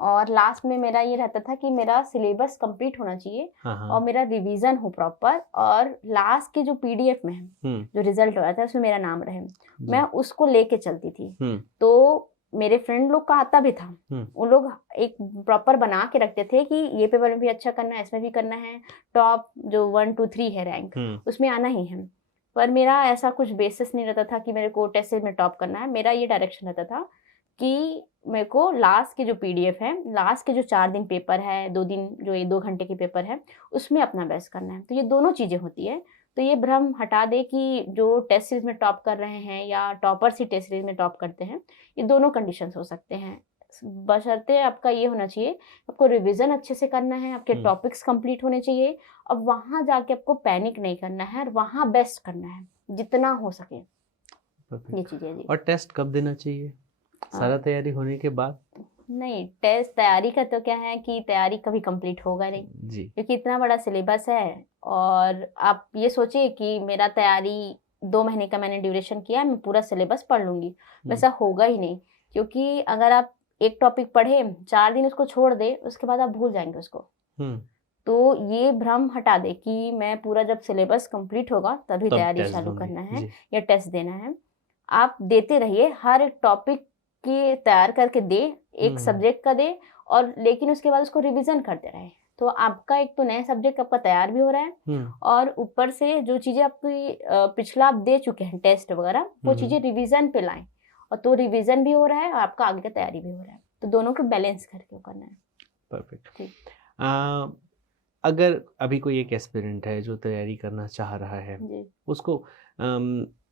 और लास्ट में मेरा ये रहता था कि मेरा सिलेबस कंप्लीट होना चाहिए। हाँ। और मेरा रिवीजन हो प्रॉपर, और लास्ट के जो पीडीएफ में है जो रिजल्ट हो रहा था उसमें मेरा नाम रहे, मैं उसको लेके चलती थी। तो मेरे फ्रेंड लोग का आता भी था, उन लोग एक प्रॉपर बना के रखते थे कि ये पेपर में भी अच्छा करना है, इसमें भी करना है, टॉप जो 1 2 3 है रैंक उसमें आना ही है। पर मेरा ऐसा कुछ बेसिस नहीं रहता था कि मेरे को टेस्ट में टॉप करना है। मेरा ये डायरेक्शन रहता था कि मेरे को लास्ट के जो पीडीएफ है, लास्ट के जो 4 दिन पेपर है, 2 दिन जो ये 2 घंटे के पेपर है, उसमें अपना बेस्ट करना है। तो ये दोनों चीजें होती है। तो ये भ्रम हटा दे कि जो टेस्ट सीरीज में टॉप कर रहे हैं या टॉपर्स ही टेस्ट सीरीज में टॉप करते हैं, ये दोनों कंडीशंस हो सकते हैं। बशर्ते आपका ये होना चाहिए, आपको रिवीजन अच्छे से करना है, आपके टॉपिक्स कंप्लीट होने चाहिए, अब वहां जाके आपको पैनिक नहीं करना है और वहां बेस्ट करना है जितना हो सके। ये चीजें जी। और टेस्ट कब देना चाहिए? सारा तैयारी होने के बाद? नहीं, टेस्ट तैयारी का तो क्या है कि तैयारी कभी कंप्लीट होगा नहीं जी, क्योंकि इतना बड़ा सिलेबस है। और आप ये सोचिए कि मेरा तैयारी 2 महीने का मैंने ड्यूरेशन किया, मैं पूरा सिलेबस पढ़ लूंगी, वैसा होगा ही नहीं। क्योंकि अगर आप एक टॉपिक पढ़े, 4 दिन उसको छोड़ दे, उसके बाद आप भूल जाएंगे उसको। तो ये भ्रम हटा दे कि मैं पूरा जब सिलेबस कंप्लीट होगा तभी तैयारी चालू करना है या टेस्ट देना है। आप देते रहिए, हर एक टॉपिक की तैयार करके दे, एक सब्जेक्ट का दे, और लेकिन उसके बाद उसको रिवीजन करते रहे। तो आपका एक तो नया सब्जेक्ट आपका तैयार भी हो रहा है, और ऊपर से जो चीजें आपकी पिछला आप दे चुके हैं टेस्ट वगैरह, वो चीजें रिवीजन पे लाएं, और तो रिवीजन भी हो रहा है और आपका आगे का तैयारी भी हो रहा है। तो दोनों को बैलेंस करके करना है। परफेक्ट। अगर अभी कोई एक एस्पिरेंट है जो तैयारी करना चाह रहा है, उसको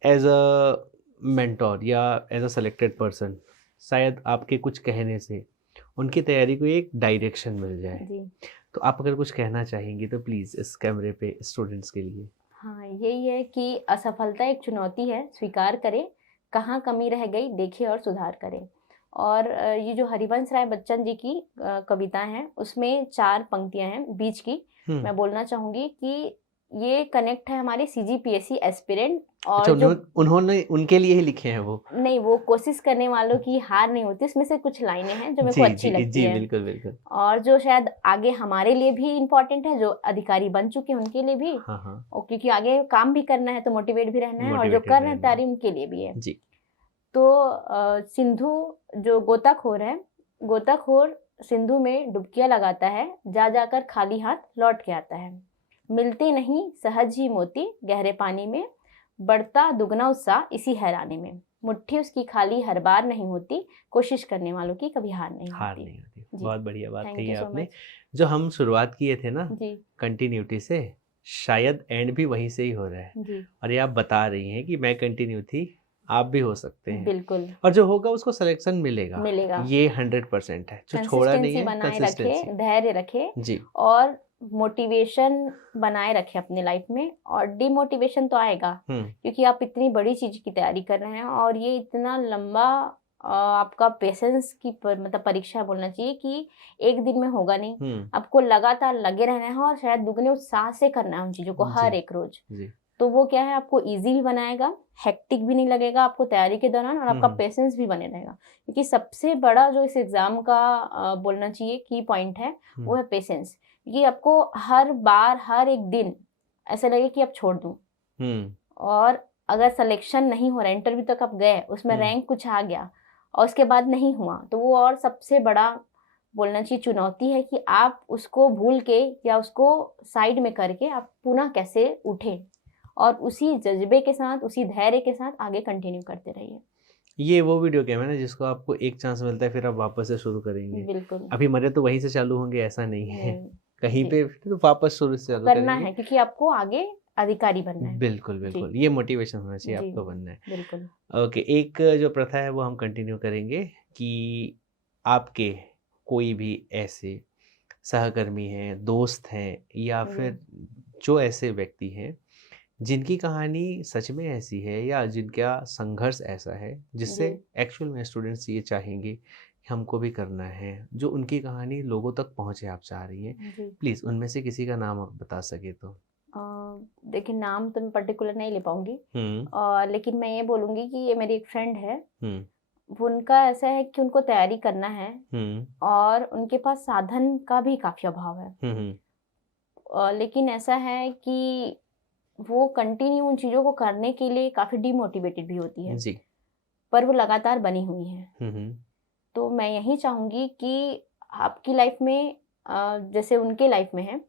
एज अ मेंटोर या एज अ सेलेक्टेड पर्सन, शायद आपके कुछ कहने से उनकी तैयारी को एक डायरेक्शन मिल जाए, तो आप अगर कुछ कहना चाहेंगी तो प्लीज इस कैमरे पे स्टूडेंट्स के लिए। हाँ, यही है कि असफलता एक चुनौती है, स्वीकार करें, कहाँ कमी रह गई देखें और सुधार करें। और ये जो हरिवंश राय बच्चन जी की कविता है, उसमें 4 पंक्तियां हैं बीच की, मैं बोलना चाहूंगी कि ये कनेक्ट है हमारे सीजीपीएससी एस्पिरेंट। और अच्छा, उन्होंने उनके लिए ही लिखे हैं वो? नहीं, वो कोशिश करने वालों की हार नहीं होती, उसमें से कुछ लाइनें हैं जो मेरे को अच्छी लगती है। बिल्कुल बिल्कुल। और जो शायद आगे हमारे लिए भी इम्पोर्टेंट है, जो अधिकारी बन चुके हैं उनके लिए भी। और क्योंकि आगे काम भी करना है तो मोटिवेट भी रहना है, और जो कर रहे हैं तैयारी उनके लिए भी है जी। तो सिंधु जो गोताखोर है, गोताखोर सिंधु में डुबकियां लगाता है, जा जाकर खाली हाथ लौट के आता है। मिलते नहीं सहज ही मोती गहरे पानी में, बढ़ता दुगना उत्साह इसी हैरानी में। मुट्ठी उसकी खाली हर बार नहीं होती, कोशिश करने वालों की कभी हार नहीं होती। बहुत बढ़िया बात कही आपने। जो हम शुरुआत किए थे ना कंटिन्यूटी से, शायद एंड भी वहीं से ही हो रहा है। और ये आप बता रही हैं कि मैं कंटिन्यू थी, आप भी हो सकते हैं। बिल्कुल। और जो होगा उसको सिलेक्शन मिलेगा ये 100% है। जो छोड़ा नहीं है, कंसिस्टेंसी, धैर्य रखे जी, और मोटिवेशन बनाए रखे अपने लाइफ में। और डिमोटिवेशन तो आएगा, क्योंकि आप इतनी बड़ी चीज की तैयारी कर रहे हैं, और ये इतना लंबा आपका पेशेंस की मतलब परीक्षा बोलना चाहिए कि एक दिन में होगा नहीं। आपको लगातार लगे रहना है, और शायद दुगने उत्साह से करना है उन चीजों को हर एक रोज। तो वो क्या है, आपको इजी भी बनाएगा, हेक्टिक भी नहीं लगेगा आपको तैयारी के दौरान, और आपका पेशेंस भी बने रहेगा। क्योंकि सबसे बड़ा जो इस एग्जाम का बोलना चाहिए की पॉइंट है, वो है पेशेंस। कि आपको हर बार हर एक दिन ऐसा लगे कि अब छोड़ दूं, और अगर सिलेक्शन नहीं हो रहा, इंटरव्यू तक आप गए, उसमें रैंक कुछ आ गया और उसके बाद नहीं हुआ, तो वो और सबसे बड़ा बोलना चाहिए चुनौती है कि आप उसको भूल के या उसको साइड में करके आप पुनः कैसे उठे, और उसी जज्बे के साथ, उसी धैर्य के साथ आगे कंटिन्यू करते रहिए। ये वो वीडियो गेम है ना जिसको आपको एक चांस मिलता है, फिर आप वापस से शुरू करेंगे। बिल्कुल। अभी मरे तो वहीं से चालू होंगे, ऐसा नहीं है। कहीं पे तो वापस शुरू से चालू करना है, क्योंकि आपको आगे अधिकारी बनना है। बिल्कुल बिल्कुल, ये मोटिवेशन होना चाहिए आपको बनना है। बिल्कुल। ओके, एक जो प्रथा है वो हम कंटिन्यू करेंगे कि आपके कोई भी ऐसे सहकर्मी हैं, दोस्त हैं, या फिर जो ऐसे व्यक्ति हैं जिनकी कहानी सच में ऐसी है या जिनका संघर्ष ऐसा है जिससे एक्चुअल में स्टूडेंट्स ये चाहेंगे कि हमको भी करना है, जो उनकी कहानी लोगों तक पहुंचे आप चाह रही हैं, प्लीज़ उनमें से किसी का नाम आप बता सके तो। देखिए, नाम तो मैं पर्टिकुलर नहीं ले पाऊंगी, लेकिन मैं ये बोलूंगी कि ये मेरी एक फ्रेंड है। उनका ऐसा है कि उनको तैयारी करना है और उनके पास साधन का भी काफी अभाव है। लेकिन ऐसा है कि वो कंटिन्यू उन चीजों को करने के लिए काफी डिमोटिवेटेड भी होती है जी। पर वो लगातार बनी हुई है। तो मैं यही चाहूंगी कि आपकी लाइफ में जैसे उनके लाइफ में है,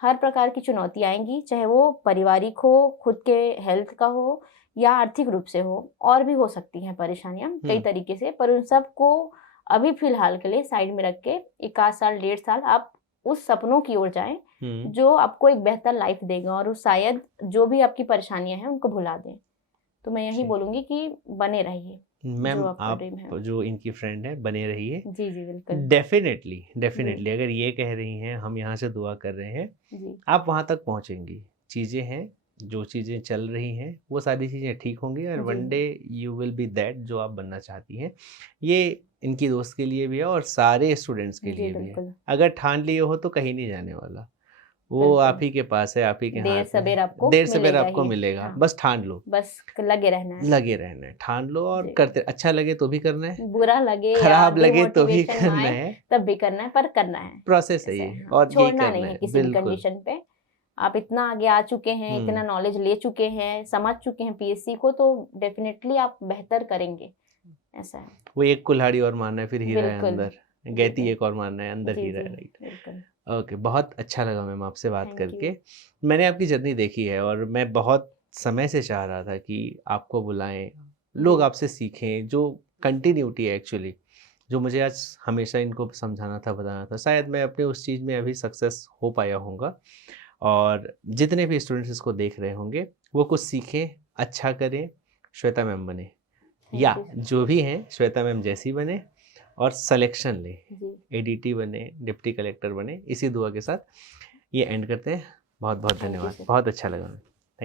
हर प्रकार की चुनौती आएंगी, चाहे वो पारिवारिक हो, खुद के हेल्थ का हो या आर्थिक रूप से हो, और भी हो सकती हैं परेशानियां कई तरीके से, पर उन सब को अभी फिलहाल के लिए साइड में रख के 1 साल 1.5 साल आप उस सपनों की ओर जाएं जो आपको एक बेहतर लाइफ देगा, और शायद जो भी आपकी परेशानियां हैं उनको भुला दें। तो मैं यही बोलूंगी कि बने रहिए। मैम आप जो इनकी फ्रेंड है, बने रहिए। जी बिल्कुल। डेफिनेटली अगर ये कह रही हैं, हम यहाँ से दुआ कर रहे हैं, आप वहाँ तक पहुँचेंगी। चीज़ें हैं, जो चीज़ें चल रही हैं वो सारी चीज़ें ठीक होंगी और one day you will be that जो आप बनना चाहती हैं। ये इनकी दोस्त के लिए भी है और सारे स्टूडेंट्स के लिए भी है। अगर ठान लिए हो तो कहीं नहीं जाने वाला, वो आप ही के पास है, आप ही के हाथ में। देर सवेर आपको मिलेगा। हाँ। बस ठान लो, बस लगे रहना है, ठान लो और करते। अच्छा लगे तो भी करना है, बुरा लगे, खराब लगे तो भी करना है, तब भी करना है, पर करना है। प्रोसेस है ये, और छोड़ना नहीं है किसी भी कंडीशन पे। आप इतना आगे आ चुके हैं, इतना नॉलेज ले चुके हैं, समझ चुके हैं पीएससी को, तो डेफिनेटली आप बेहतर करेंगे। ऐसा है। वो एक कुल्हाड़ी और मारना है, फिर हीरा है अंदर, गैती एक और मारना है, अंदर हीरा है। राइट। ओके, बहुत अच्छा लगा मैम आपसे बात करके। मैंने आपकी जर्नी देखी है और मैं बहुत समय से चाह रहा था कि आपको बुलाएं, लोग आपसे सीखें, जो कंटिन्यूटी है एक्चुअली, जो मुझे आज हमेशा इनको समझाना था, बताना था। शायद मैं अपने उस चीज़ में अभी सक्सेस हो पाया होऊंगा, और जितने भी स्टूडेंट्स इसको देख रहे होंगे वो कुछ सीखें, अच्छा करें, श्वेता मैम बने, या जो भी हैं श्वेता मैम जैसी बने, और सिलेक्शन ले, एडीटी बने, डिप्टी कलेक्टर बने। इसी दुआ के साथ ये एंड करते हैं। बहुत बहुत धन्यवाद, बहुत अच्छा लगा।